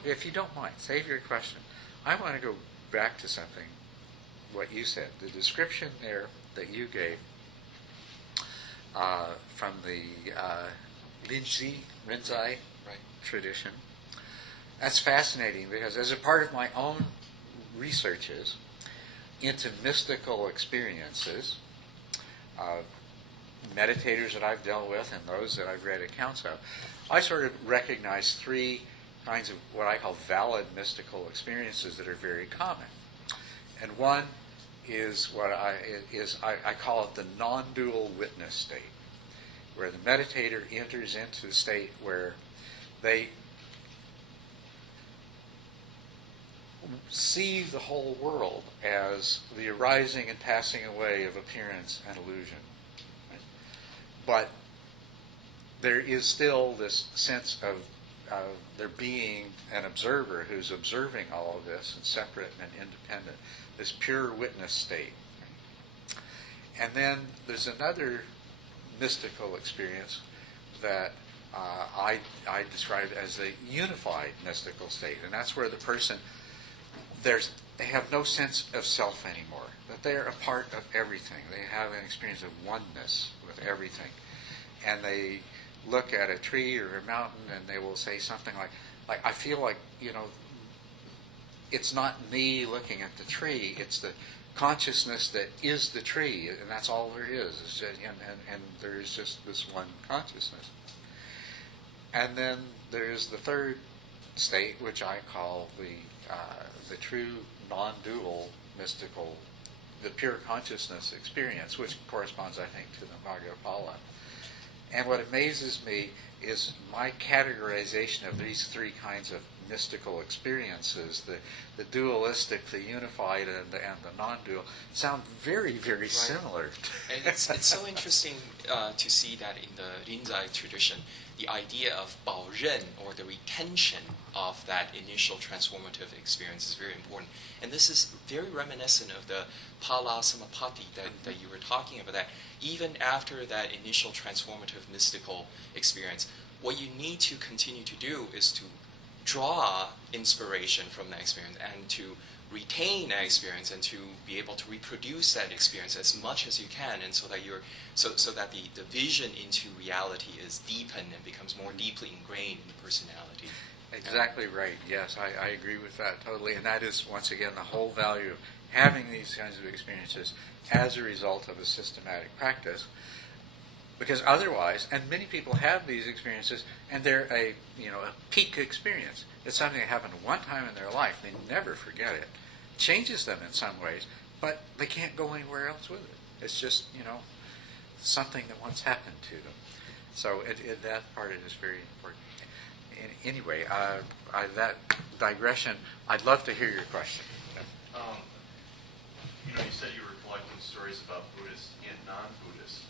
If you don't mind, save your question. I want to go back to something, what you said. The description there that you gave from the Rinzai tradition, that's fascinating, because as a part of my own researches into mystical experiences, meditators that I've dealt with and those that I've read accounts of, I sort of recognize three kinds of what I call valid mystical experiences that are very common. And one is I call it the non-dual witness state, where the meditator enters into a state where they see the whole world as the arising and passing away of appearance and illusion. Right? But there is still this sense of there being an observer who's observing all of this and separate and independent, this pure witness state. And then there's another mystical experience that I describe as a unified mystical state, and that's where the person, they have no sense of self anymore, that they're a part of everything. They have an experience of oneness with everything. And they look at a tree or a mountain and they will say something like I feel like, it's not me looking at the tree, it's the consciousness that is the tree, and that's all there is. And there is just this one consciousness. And then there's the third state, which I call the true non-dual mystical, the pure consciousness experience, which corresponds, I think, to the Magga. And what amazes me is my categorization of these three kinds of mystical experiences, the dualistic, the unified, and the non-dual, sound very, very similar. And it's so interesting to see that in the Rinzai tradition, the idea of 保任, or the retention of that initial transformative experience, is very important. And this is very reminiscent of the Pala Samapati that you were talking about, that even after that initial transformative mystical experience, what you need to continue to do is to draw inspiration from that experience and to retain that experience and to be able to reproduce that experience as much as you can, and so that so that the vision into reality is deepened and becomes more deeply ingrained in the personality. Exactly right. Yes, I agree with that totally. And that is, once again, the whole value of having these kinds of experiences as a result of a systematic practice. Because otherwise, and many people have these experiences, and they're a peak experience. It's something that happened one time in their life. They never forget it. Changes them in some ways, but they can't go anywhere else with it. It's just, something that once happened to them. So that part is very important. Anyway, that digression, I'd love to hear your question. you said you were collecting stories about Buddhist and non-Buddhist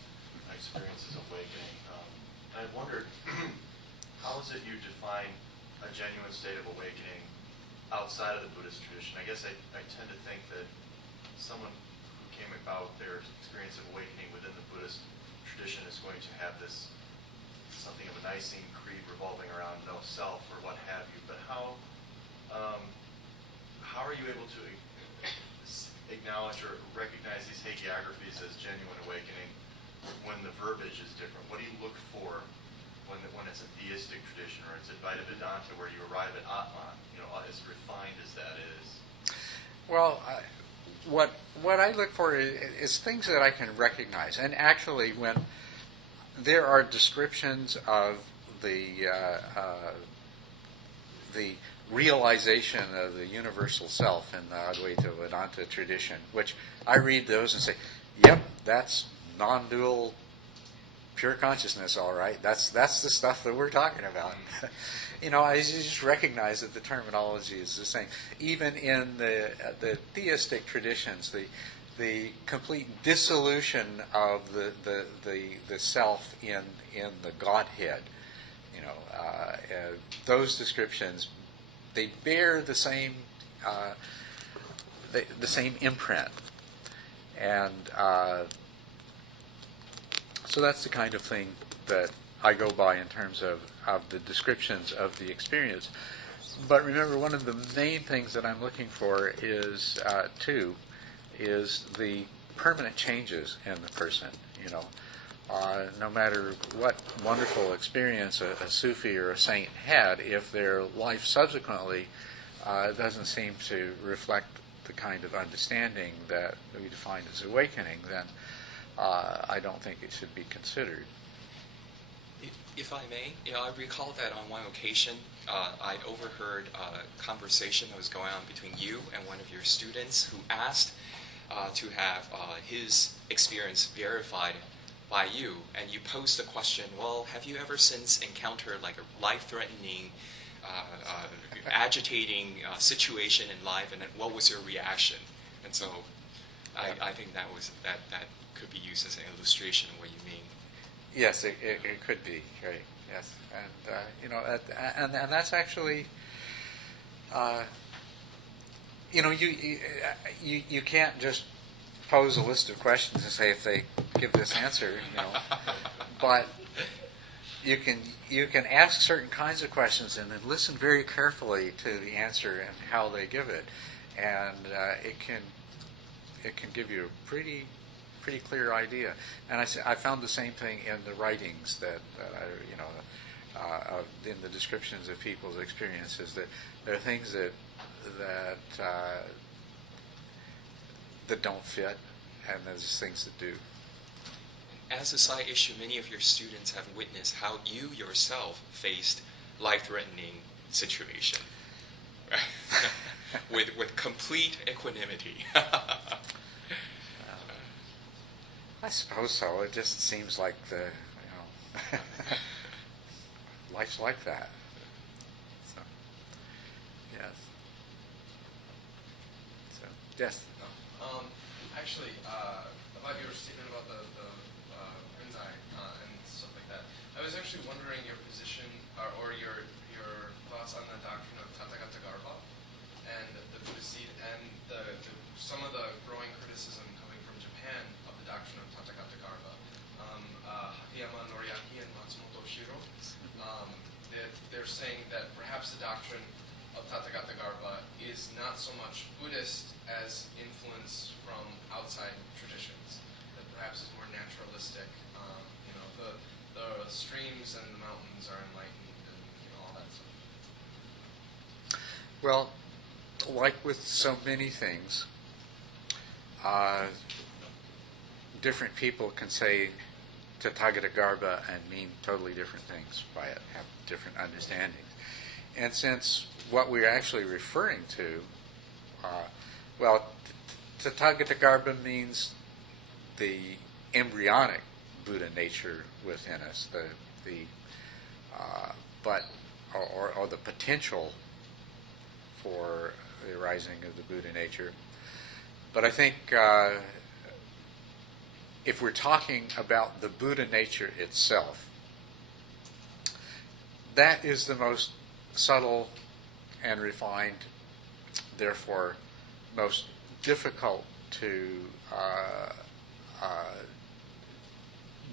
experiences of awakening. I wondered, how is it you define a genuine state of awakening outside of the Buddhist tradition? I guess I tend to think that someone who came about their experience of awakening within the Buddhist tradition is going to have this something of a Nicene Creed revolving around no self or what have you. But how are you able to acknowledge or recognize these hagiographies as genuine awakening when the verbiage is different? What do you look for when it's a theistic tradition or it's Advaita Vedanta where you arrive at Atman, as refined as that is? Well, what I look for is things that I can recognize. And actually, when there are descriptions of the realization of the universal self in the Advaita Vedanta tradition, which I read those and say, yep, that's non-dual pure consciousness, all right. That's the stuff that we're talking about. I just recognize that the terminology is the same. Even in the theistic traditions, the complete dissolution of the self in the Godhead, those descriptions, they bear the same imprint, and so that's the kind of thing that I go by in terms of the descriptions of the experience. But remember, one of the main things that I'm looking for is the permanent changes in the person. No matter what wonderful experience a Sufi or a saint had, if their life subsequently doesn't seem to reflect the kind of understanding that we define as awakening, then I don't think it should be considered. If I may, I recall that on one occasion I overheard a conversation that was going on between you and one of your students who asked to have his experience verified by you, and you posed the question, well, have you ever since encountered like a life-threatening, agitating situation in life, and then what was your reaction? And so I think that could be used as an illustration of what you mean. Yes, it could be, right? Yes, and and that's actually, you can't just pose a list of questions and say if they give this answer, but you can ask certain kinds of questions and then listen very carefully to the answer and how they give it, and it can give you a pretty clear idea. And I found the same thing in the writings that in the descriptions of people's experiences, that there are things that don't fit, and there's things that do. As a side issue, many of your students have witnessed how you yourself faced life-threatening situation with complete equanimity. I suppose so. It just seems like life's like that. So, yes. So, yes. Actually, about your statement about the Rinzai and stuff like that, I was actually wondering your position or your thoughts on the doctrine of Tathagata Garbha and the Buddhist seed, and some of the growing criticism coming from Japan of the doctrine of Tathagata Garbha. Hakayama Noriaki and Matsumoto Shiro, they're saying that perhaps the doctrine of Tathagata Garbha is not so much Buddhist as influence from outside traditions, that perhaps is more naturalistic. The streams and the mountains are enlightened, and all that stuff. Well, like with so many things, different people can say Tathagata Garbha and mean totally different things by it, have different understandings. And since what we're actually referring to, Tathagata Garbha means the embryonic Buddha nature within us, or the potential for the arising of the Buddha nature. But I think if we're talking about the Buddha nature itself, that is the most subtle and refined, therefore most difficult to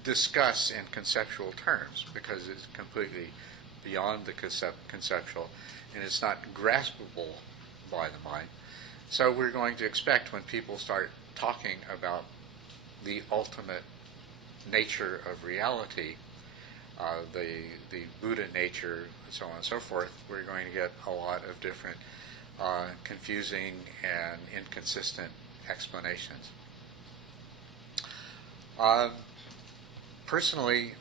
discuss in conceptual terms, because it's completely beyond the conceptual, and it's not graspable by the mind. So we're going to expect, when people start talking about the ultimate nature of reality, the Buddha nature, so on and so forth, we're going to get a lot of different confusing and inconsistent explanations. Personally,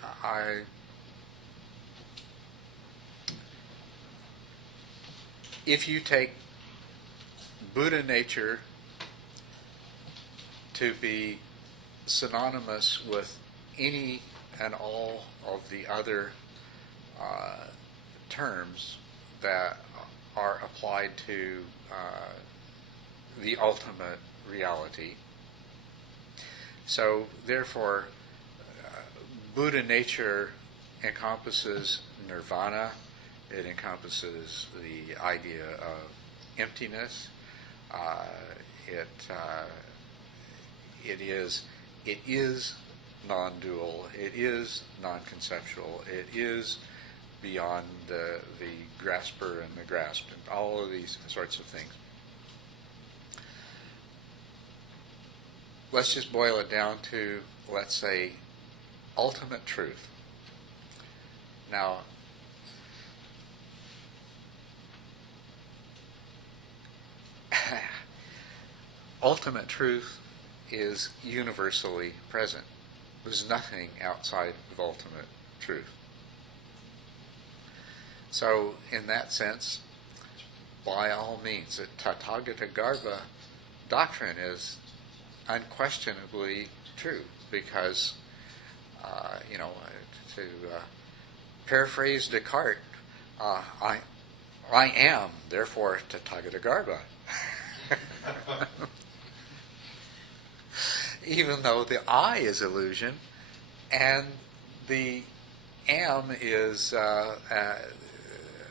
if you take Buddha nature to be synonymous with any and all of the other terms that are applied to the ultimate reality. So, therefore, Buddha nature encompasses nirvana. It encompasses the idea of emptiness. It is non-dual. It is non-conceptual. It is beyond the grasper and the grasped, and all of these sorts of things. Let's just boil it down to, let's say, ultimate truth. Now, ultimate truth is universally present. There's nothing outside of ultimate truth. So, in that sense, by all means, the Tathagata doctrine is unquestionably true, because, to paraphrase Descartes, I am, therefore, Tathagata. Even though the I is illusion, and the am is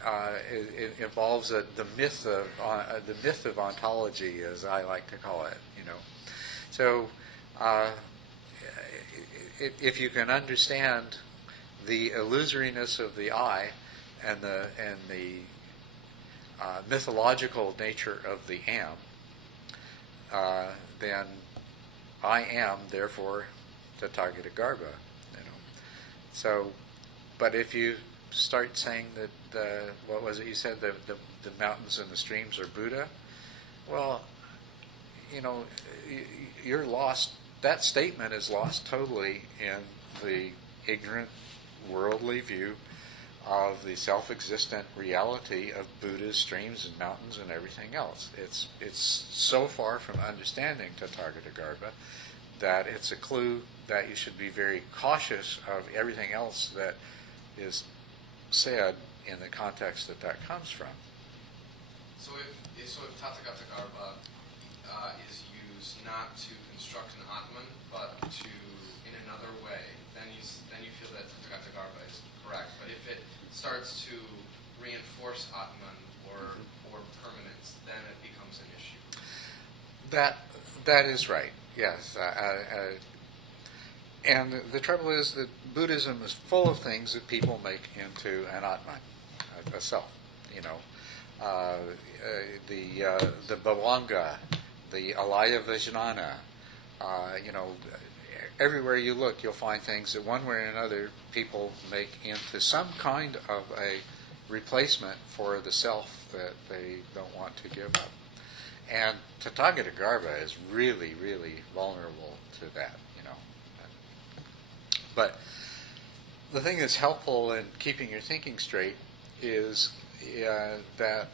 it involves the myth of ontology, as I like to call it. So if you can understand the illusoriness of the I and the mythological nature of the am, then I am, therefore, Tathagata. So, but if you start saying that what was it you said, the mountains and the streams are Buddha, well, you're lost. That statement is lost totally in the ignorant, worldly view of the self-existent reality of Buddha's streams and mountains and everything else. It's so far from understanding Tathagata that it's a clue that you should be very cautious of everything else that is said in the context that comes from. So if Tathagata is used not to construct an Atman, but to in another way, then you feel that Tathagata is correct. But if it starts to reinforce Atman or permanence, then it becomes an issue. That is right. Yes. And the trouble is that Buddhism is full of things that people make into an Atman, a self. The Bhavanga, the Alaya Vijnana. Everywhere you look, you'll find things that one way or another people make into some kind of a replacement for the self that they don't want to give up. And Tathagata is really, really vulnerable to that, But the thing that's helpful in keeping your thinking straight is that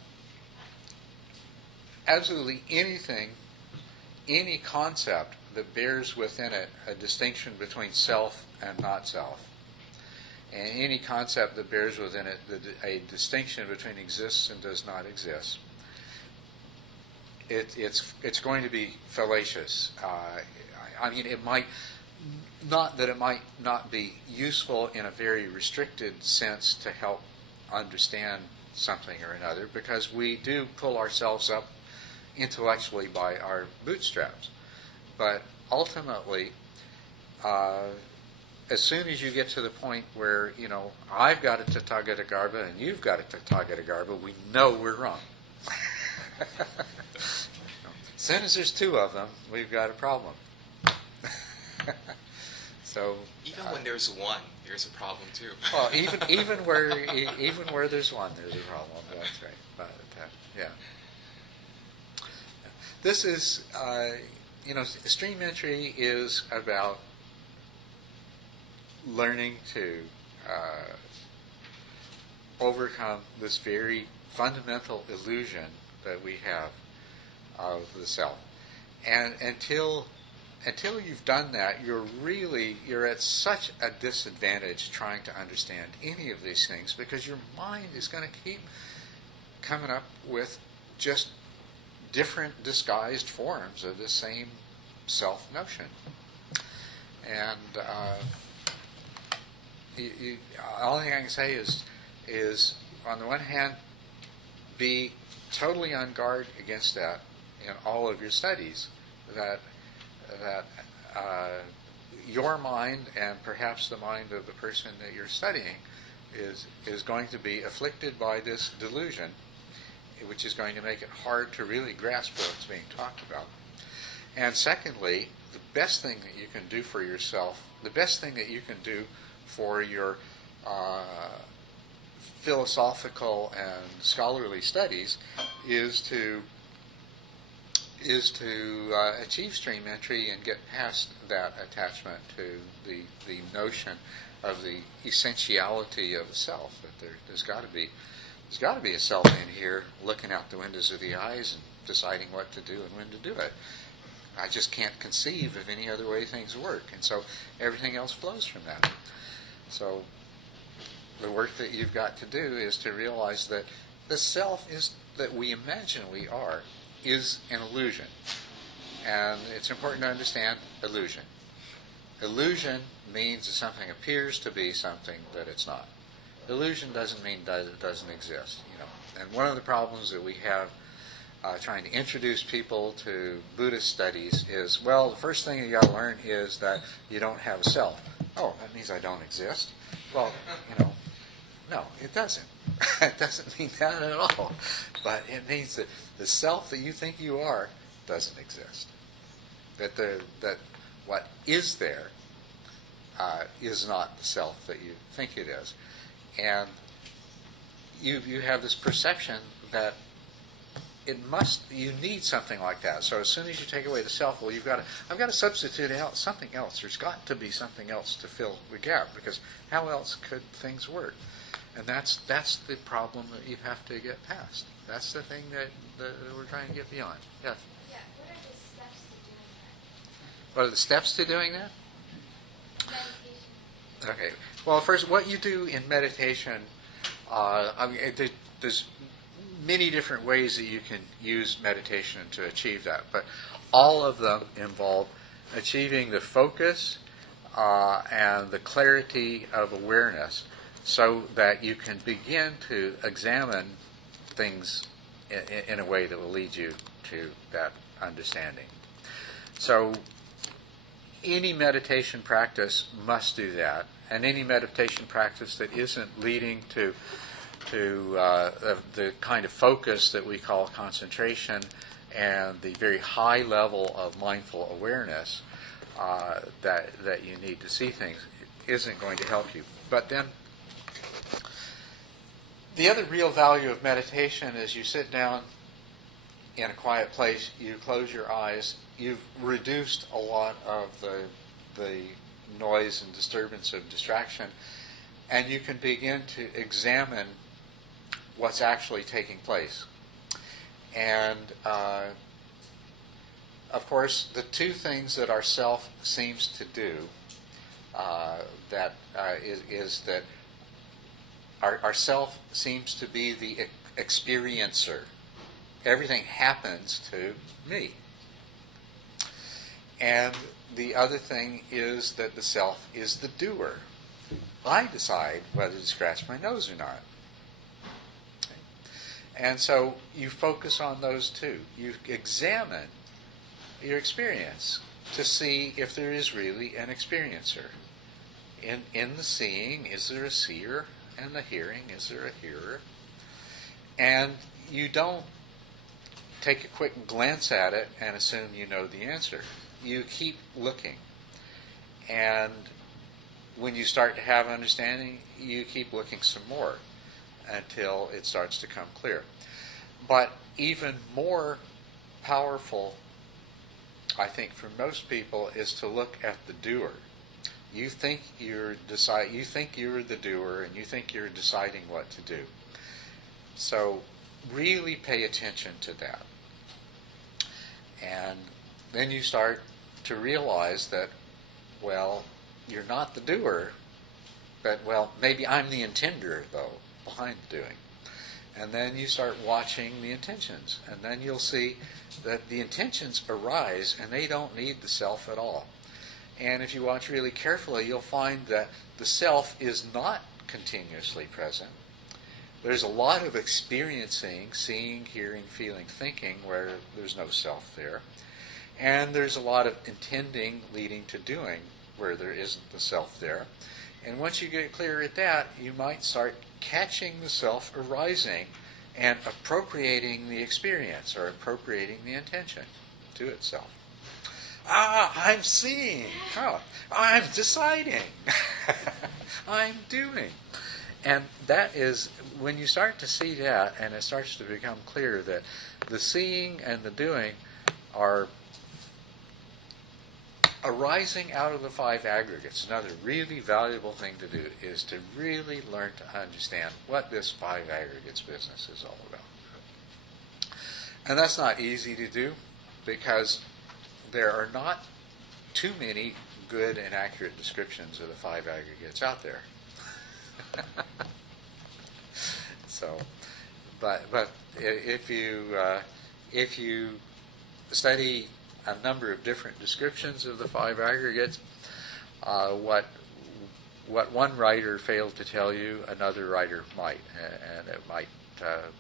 absolutely anything, any concept that bears within it a distinction between self and not self, and any concept that bears within it a distinction between exists and does not exist, it's going to be fallacious. I mean, it might not be useful in a very restricted sense to help understand something or another, because we do pull ourselves up intellectually by our bootstraps. But ultimately, as soon as you get to the point where, I've got a Tathagata and you've got a Tathagata, we know we're wrong. As soon as there's two of them, we've got a problem. So even when there's one, there's a problem too. Well, even where there's one, there's a problem. That's right. But yeah, this is stream entry is about learning to overcome this very fundamental illusion that we have of the self, and until you've done that, you're at such a disadvantage trying to understand any of these things, because your mind is going to keep coming up with just different disguised forms of the same self notion. And the only thing I can say is on the one hand, be totally on guard against that in all of your studies, that your mind, and perhaps the mind of the person that you're studying, is going to be afflicted by this delusion, which is going to make it hard to really grasp what's being talked about. And secondly, the best thing that you can do for yourself, the best thing that you can do for your philosophical and scholarly studies is to achieve stream entry and get past that attachment to the notion of the essentiality of the self. That there's got to be a self in here looking out the windows of the eyes and deciding what to do and when to do it. I just can't conceive of any other way things work, and so everything else flows from that. So the work that you've got to do is to realize that the self is that we imagine we are is an illusion. And it's important to understand illusion. Illusion means that something appears to be something that it's not. Illusion doesn't mean that it doesn't exist. And one of the problems that we have trying to introduce people to Buddhist studies is, well, the first thing you got to learn is that you don't have a self. Oh, that means I don't exist? Well, no, it doesn't. It doesn't mean that at all. But it means that the self that you think you are doesn't exist. That what is there is not the self that you think it is. And you have this perception that you need something like that. So as soon as you take away the self, well, I've got to substitute out something else. There's got to be something else to fill the gap, because how else could things work? And that's the problem that you have to get past. That's the thing that we're trying to get beyond. Yeah. Yeah. What are the steps to doing that? What are the steps to doing that? Meditation. Okay. Well, first, what you do in meditation, there's many different ways that you can use meditation to achieve that, but all of them involve achieving the focus and the clarity of awareness, so that you can begin to examine things in a way that will lead you to that understanding. So any meditation practice must do that, and any meditation practice that isn't leading to the kind of focus that we call concentration and the very high level of mindful awareness that you need to see things isn't going to help you. But then the other real value of meditation is you sit down in a quiet place, you close your eyes, you've reduced a lot of the noise and disturbance of distraction, and you can begin to examine what's actually taking place. And of course, the two things that our self seems to do is that our self seems to be the experiencer everything happens to me. And the other thing is that the self is the doer. I decide whether to scratch my nose or not. Okay? And so you focus on those two. You examine your experience to see if there is really an experiencer. In the seeing, is there a seer? And the hearing, is there a hearer? And you don't take a quick glance at it and assume you know the answer. You keep looking. And when you start to have understanding, you keep looking some more until it starts to come clear. But even more powerful, I think, for most people, is to look at the doer. You think you're the doer, and you think you're deciding what to do. So really pay attention to that. And then you start to realize that, well, you're not the doer, but, well, maybe I'm the intender, though, behind the doing. And then you start watching the intentions, and then you'll see that the intentions arise, and they don't need the self at all. And if you watch really carefully, you'll find that the self is not continuously present. There's a lot of experiencing, seeing, hearing, feeling, thinking, where there's no self there. And there's a lot of intending leading to doing, where there isn't the self there. And once you get clear at that, you might start catching the self arising and appropriating the experience, or appropriating the intention to itself. I'm seeing. Oh, I'm deciding. I'm doing. And that is, when you start to see that, and it starts to become clear that the seeing and the doing are arising out of the five aggregates. Another really valuable thing to do is to really learn to understand what this five aggregates business is all about. And that's not easy to do, because there are not too many good and accurate descriptions of the five aggregates out there. So, but if you study a number of different descriptions of the five aggregates, what one writer failed to tell you, another writer might, and it might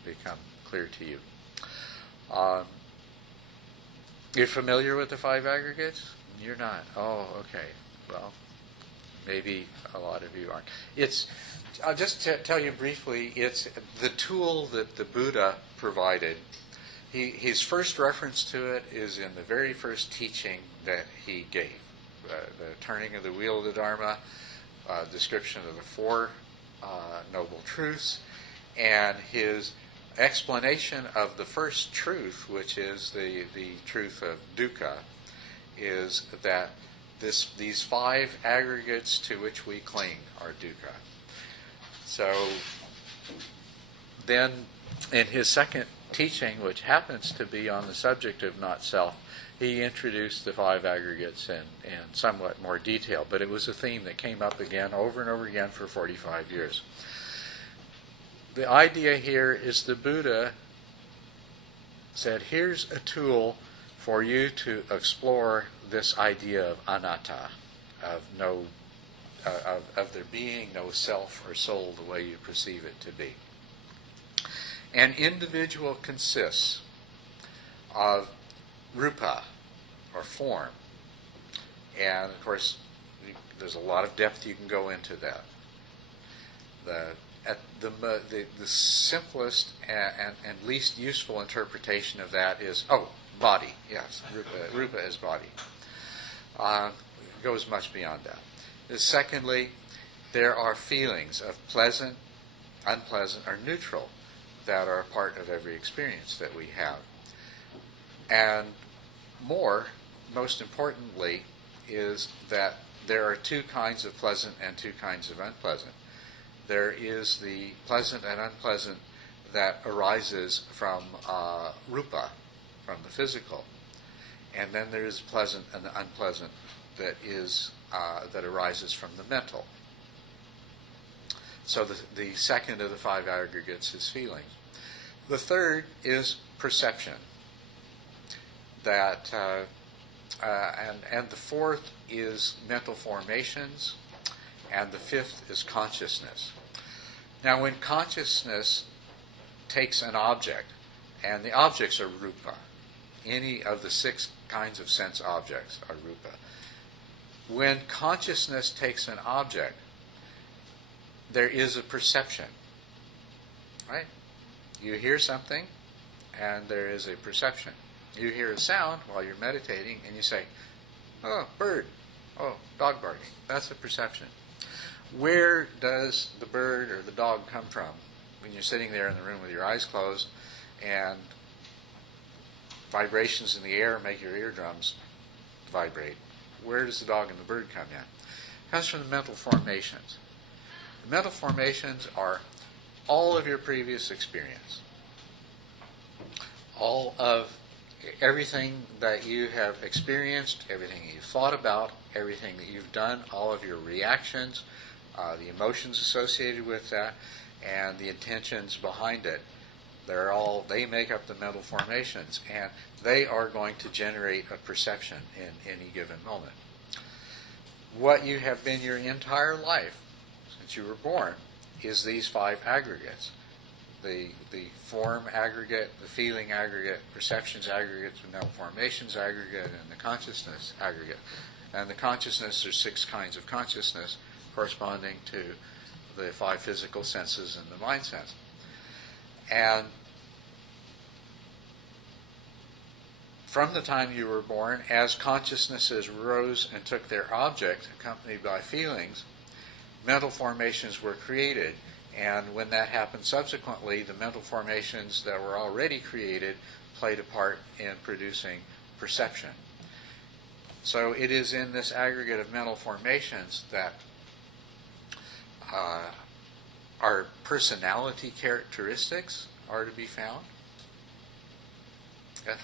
become clear to you. You're familiar with the five aggregates? You're not. Oh, okay. Well, maybe a lot of you aren't. I'll just tell you briefly, it's the tool that the Buddha provided. His first reference to it is in the very first teaching that he gave. The turning of the wheel of the Dharma, description of the Four Noble Truths, and his explanation of the first truth, which is the truth of dukkha, is that these five aggregates to which we cling are dukkha. So then in his second teaching, which happens to be on the subject of not self, he introduced the five aggregates in somewhat more detail, but it was a theme that came up again over and over again for 45 years. The idea here is the Buddha said, here's a tool for you to explore this idea of anatta, of there being no self or soul the way you perceive it to be. An individual consists of rupa, or form. And, of course, there's a lot of depth you can go into that. The simplest and least useful interpretation of that is, body. Yes, rupa is body. It goes much beyond that. Secondly, there are feelings of pleasant, unpleasant, or neutral that are a part of every experience that we have. And most importantly, is that there are two kinds of pleasant and two kinds of unpleasant. There is the pleasant and unpleasant that arises from rupa, from the physical, and then there is pleasant and the unpleasant that arises from the mental. So the second of the five aggregates is feeling. The third is perception. That and the fourth is mental formations, and the fifth is consciousness. Now, when consciousness takes an object, and the objects are rupa, any of the 6 kinds of sense objects are rupa. When consciousness takes an object, there is a perception, right? You hear something, and there is a perception. You hear a sound while you're meditating, and you say, oh, bird, oh, dog barking. That's a perception. Where does the bird or the dog come from when you're sitting there in the room with your eyes closed and vibrations in the air make your eardrums vibrate? Where does the dog and the bird come in? It comes from the mental formations. The mental formations are all of your previous experience. All of everything that you have experienced, everything you've thought about, everything that you've done, all of your reactions, the emotions associated with that, and the intentions behind it. They make up the mental formations, and they are going to generate a perception in any given moment. What you have been your entire life, since you were born, is these 5 aggregates. The form aggregate, the feeling aggregate, perceptions aggregate, the mental formations aggregate, and the consciousness aggregate. And the consciousness, there's 6 kinds of consciousness corresponding to the 5 physical senses and the mind sense. And from the time you were born, as consciousnesses rose and took their object, accompanied by feelings, mental formations were created. And when that happened subsequently, the mental formations that were already created played a part in producing perception. So it is in this aggregate of mental formations that our personality characteristics are to be found. Yes?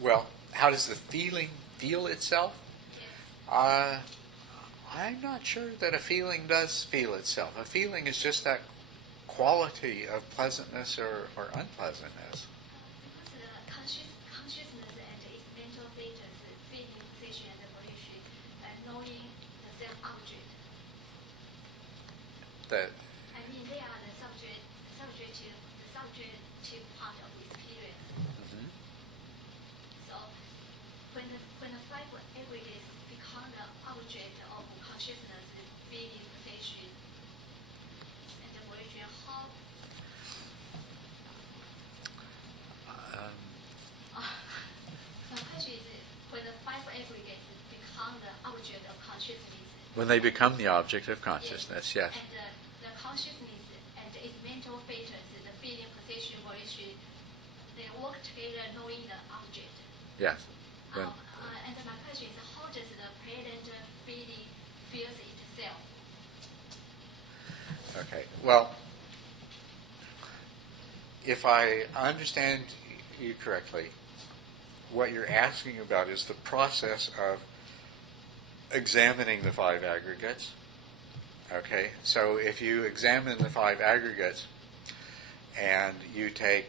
Well, how does the feeling feel itself? I'm not sure that a feeling does feel itself. A feeling is just that quality of pleasantness or unpleasantness. Consciousness and its mental status, feeling, sensation, and volition, and knowing the self-object. That. I mean, they are the subjective part of experience. Mm-hmm. So, when the 5 aggregates become the object of consciousness, feeling, sensation, and the volition, how? My question is, when the 5 aggregates become the object of consciousness. When they become the object of consciousness, yes. And the consciousness and its mental features, the feeling, perception, volition, they work together knowing the object. Yes. And my question is, how does the present feeling feels itself? Okay. Well, if I understand you correctly, what you're asking about is the process of examining the 5 aggregates. Okay, so if you examine the 5 aggregates and you take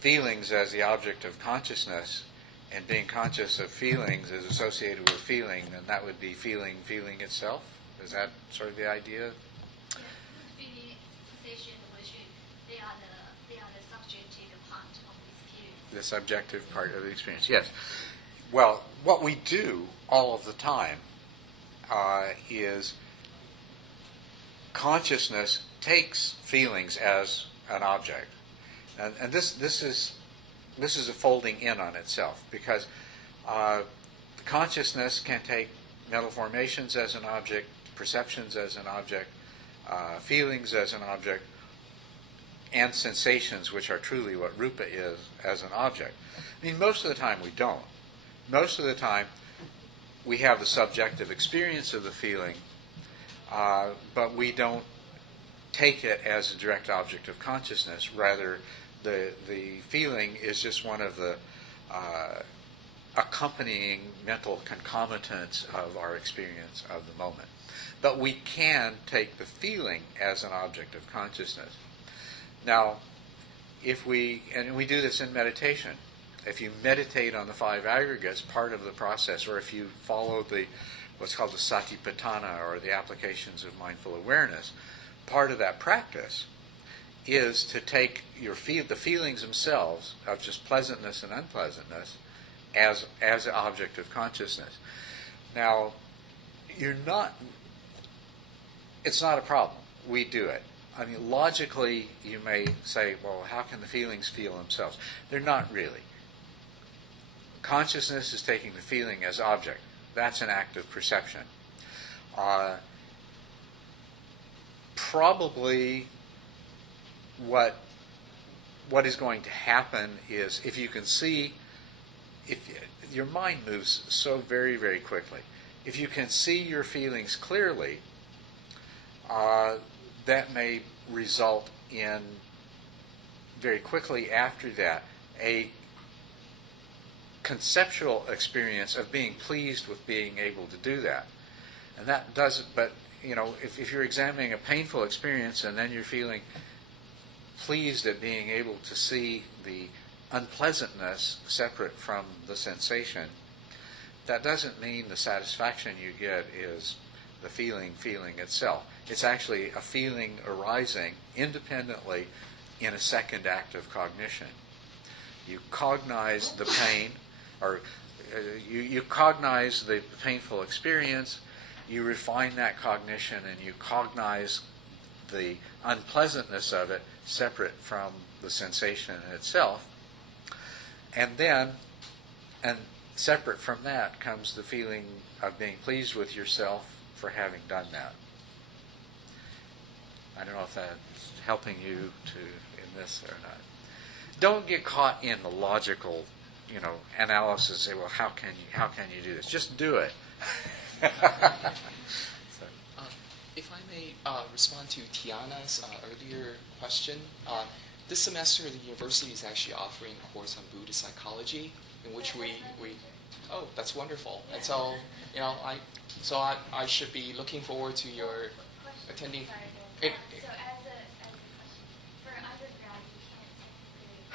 feelings as the object of consciousness, and being conscious of feelings is associated with feeling, then that would be feeling itself? Is that sort of the idea? Yeah, feeling, perception, volition, they are the subjective part of experience. The subjective part of the experience, yes. Well, what we do all of the time is consciousness takes feelings as an object, and this is a folding in on itself, because consciousness can take mental formations as an object, perceptions as an object, feelings as an object, and sensations, which are truly what rupa is, as an object. I mean, most of the time we don't. Most of the time we have the subjective experience of the feeling, but we don't take it as a direct object of consciousness. Rather, the feeling is just one of the accompanying mental concomitants of our experience of the moment. But we can take the feeling as an object of consciousness. Now, and we do this in meditation. If you meditate on the 5 aggregates, part of the process, or if you follow what's called the satipatthana, or the applications of mindful awareness, part of that practice is to take the feelings themselves of just pleasantness and unpleasantness as an object of consciousness. Now, it's not a problem. We do it. I mean, logically, you may say, well, how can the feelings feel themselves? They're not really. Consciousness is taking the feeling as object. That's an act of perception. Probably what is going to happen is, if you can see, if your mind moves so very, very quickly, if you can see your feelings clearly, that may result in, very quickly after that, a conceptual experience of being pleased with being able to do that. And that doesn't, but if you're examining a painful experience and then you're feeling pleased at being able to see the unpleasantness separate from the sensation, that doesn't mean the satisfaction you get is the feeling itself. It's actually a feeling arising independently in a second act of cognition. You cognize the pain, or you cognize the painful experience, you refine that cognition, and you cognize the unpleasantness of it separate from the sensation itself. And then, and separate from that comes the feeling of being pleased with yourself for having done that. I don't know if that's helping you in this or not. Don't get caught in the logical, analysis. Say, well, how can you do this? Just do it. If I may respond to Tiana's earlier question, this semester the university is actually offering a course on Buddhist psychology, in which we oh, that's wonderful. And so, I should be looking forward to your attending.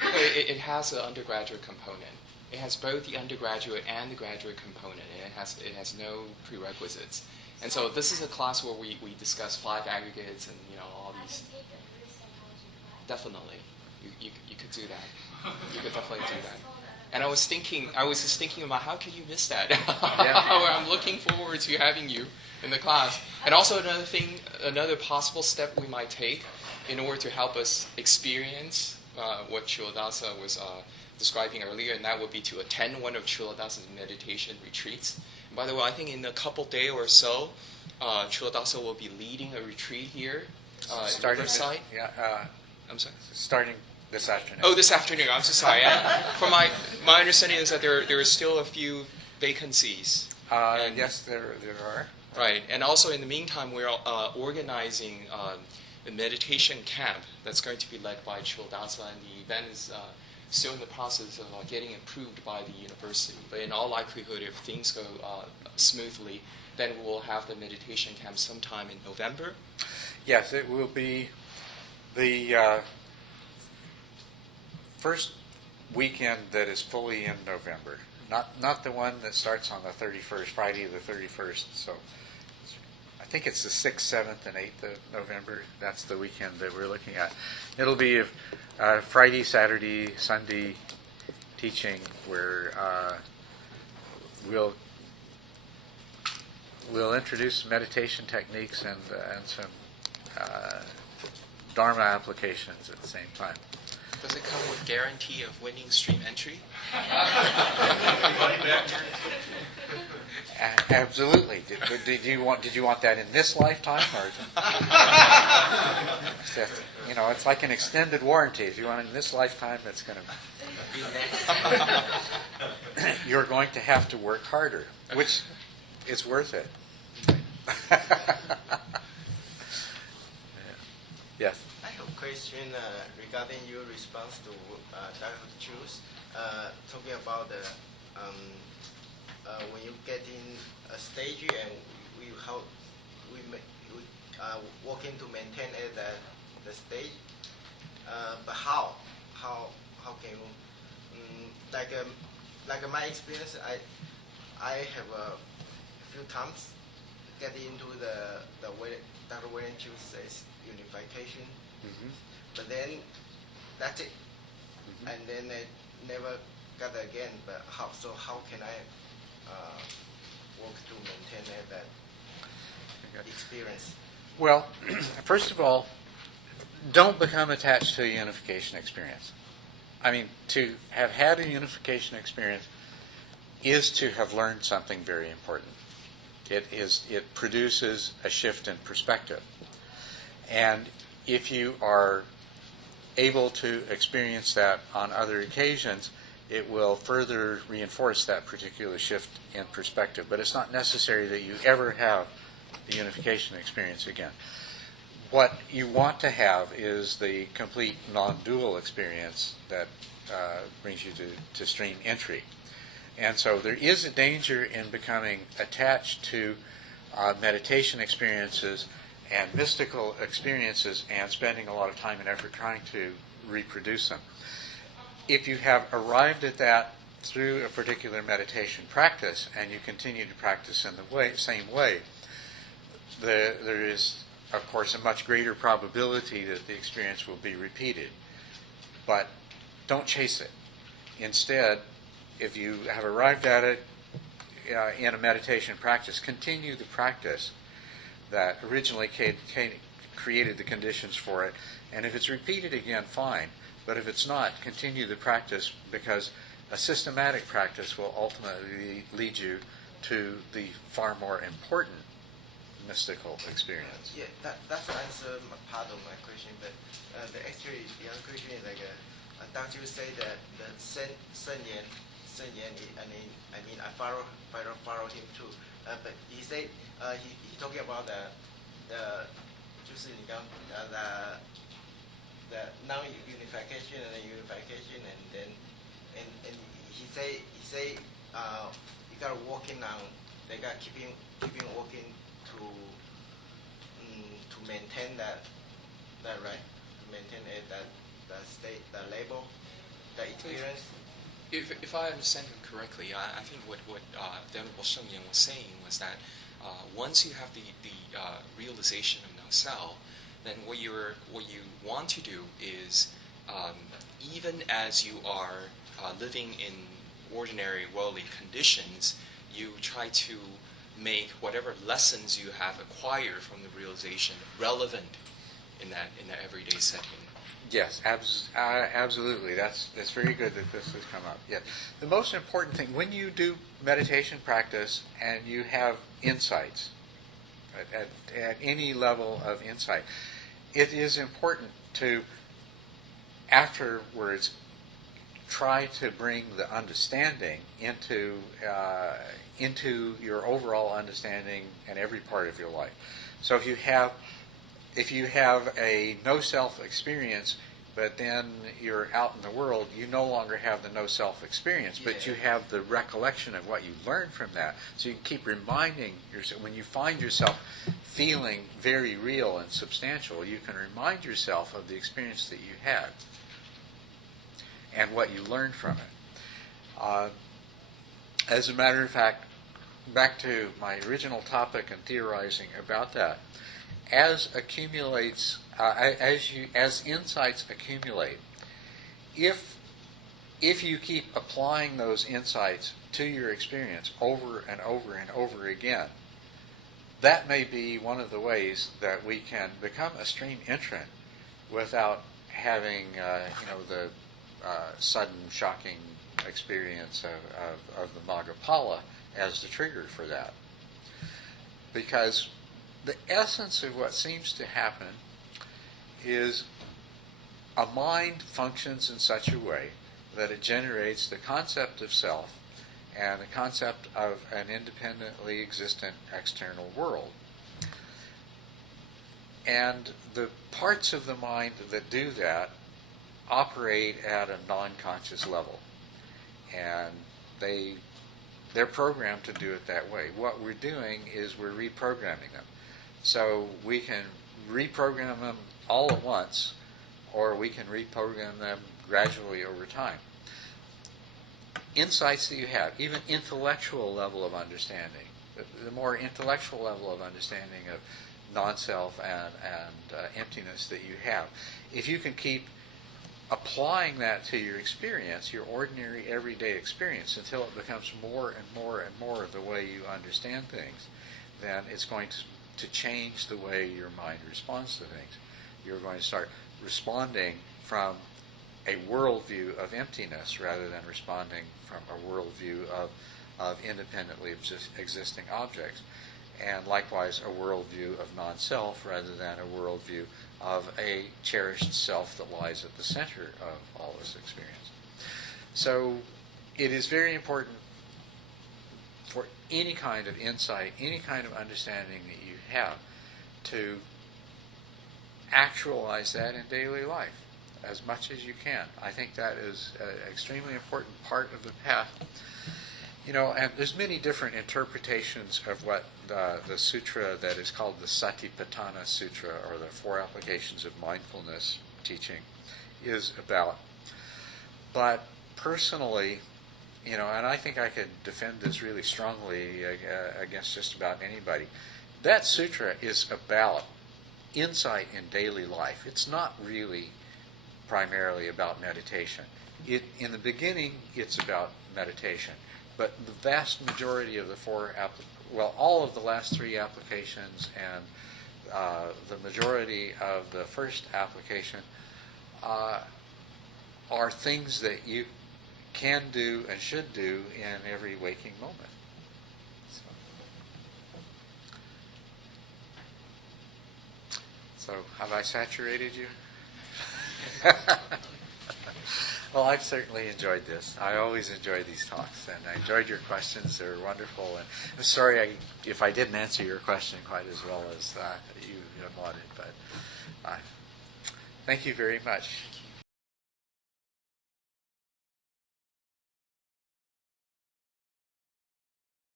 It has an undergraduate component. It has both the undergraduate and the graduate component, and it has no prerequisites. And so this is a class where we discuss 5 aggregates and all these. Definitely, you could do that. You could definitely do that. And I was just thinking about how can you miss that? Yeah. I'm looking forward to having you in the class. And also another possible step we might take in order to help us experience what Culadasa was describing earlier, and that would be to attend one of Culadasa's meditation retreats. And by the way, I think in a couple days or so, Culadasa will be leading a retreat here starting Riverside. I'm sorry. Starting this afternoon. Oh, this afternoon. I'm so sorry. From my understanding is that there are still a few vacancies. Yes, there are. Right, and also in the meantime, we're organizing a meditation camp that's going to be led by Culadasa, and the event is still in the process of getting approved by the university. But in all likelihood, if things go smoothly, then we'll have the meditation camp sometime in November. Yes, it will be the first weekend that is fully in November. Not the one that starts on the 31st, Friday the 31st. So I think it's the 6th, 7th, and 8th of November. That's the weekend that we're looking at. It'll be Friday, Saturday, Sunday teaching where we'll introduce meditation techniques and some Dharma applications at the same time. Does it come with guarantee of winning stream entry? Absolutely. Did you want that in this lifetime, or it's like an extended warranty. If you want it in this lifetime, it's going to you're going to have to work harder, which is worth it. Yes. I have a question regarding your response to Dr. Chu's talking about the when you get in a stage and how we working to maintain the stage, but how can you like my experience, I have a few times get into the way Dr. William Chu says unification, but then that's it, and then I never got it again. But how can I work to maintain that experience? Well, first of all, don't become attached to a unification experience. I mean, to have had a unification experience is to have learned something very important. It produces a shift in perspective. And if you are able to experience that on other occasions, it will further reinforce that particular shift in perspective. But it's not necessary that you ever have the unification experience again. What you want to have is the complete non-dual experience that brings you to stream entry. And so there is a danger in becoming attached to meditation experiences and mystical experiences and spending a lot of time and effort trying to reproduce them. If you have arrived at that through a particular meditation practice and you continue to practice in the same way, there is, of course, a much greater probability that the experience will be repeated. But don't chase it. Instead, if you have arrived at it in a meditation practice, continue the practice that originally created the conditions for it. And if it's repeated again, fine. But if it's not, continue the practice, because a systematic practice will ultimately lead you to the far more important mystical experience. Yeah, that's answer part of my question. But actually, the other question is like, Dr. You say that the Sen Yan, I mean, I follow him too. But he said he talking about the 就是你刚the non-unification and the unification, and then and he say you got working on, they got keeping working to maintain that right, to maintain that state, the label, the experience. If I understand him correctly, I think what Venerable Sheng Yan was saying was that once you have the realization of no self, then what you want to do is, even as you are living in ordinary worldly conditions, you try to make whatever lessons you have acquired from the realization relevant in that everyday setting. Yes, absolutely. That's very good that this has come up. Yeah. The most important thing, when you do meditation practice and you have insights, at any level of insight, it is important to afterwards try to bring the understanding into your overall understanding in every part of your life. So if you have a no-self experience, but then you're out in the world, you no longer have the no-self experience, but you have the recollection of what you learned from that. So you can keep reminding yourself, when you find yourself feeling very real and substantial, you can remind yourself of the experience that you had and what you learned from it. As a matter of fact, back to my original topic and theorizing about that, as insights accumulate, if you keep applying those insights to your experience over and over and over again, that may be one of the ways that we can become a stream entrant without having the sudden shocking experience of the Magapala as the trigger for that. Because the essence of what seems to happen is a mind functions in such a way that it generates the concept of self and the concept of an independently existent external world. And the parts of the mind that do that operate at a non-conscious level. And they're programmed to do it that way. What we're doing is we're reprogramming them. So we can reprogram them all at once, or we can reprogram them gradually over time. Insights that you have, even intellectual level of understanding, the more intellectual level of understanding of non-self and emptiness that you have, if you can keep applying that to your experience, your ordinary everyday experience, until it becomes more and more and more the way you understand things, then it's going to change the way your mind responds to things. You're going to start responding from a worldview of emptiness rather than responding from a worldview of independently existing objects. And likewise, a worldview of non-self rather than a worldview of a cherished self that lies at the center of all this experience. So it is very important for any kind of insight, any kind of understanding that you have, to actualize that in daily life as much as you can. I think that is an extremely important part of the path. You know, and there's many different interpretations of what the sutra that is called the Satipatthana Sutra, or the 4 applications of mindfulness teaching, is about. But personally, you know, and I think I could defend this really strongly against just about anybody, that sutra is about insight in daily life. It's not really primarily about meditation. In the beginning, it's about meditation. But the vast majority of the all of the last 3 applications and the majority of the first application are things that you can do and should do in every waking moment. So have I saturated you? Well, I've certainly enjoyed this. I always enjoy these talks, and I enjoyed your questions. They're wonderful. And I'm sorry if I didn't answer your question quite as well as you wanted, but thank you very much.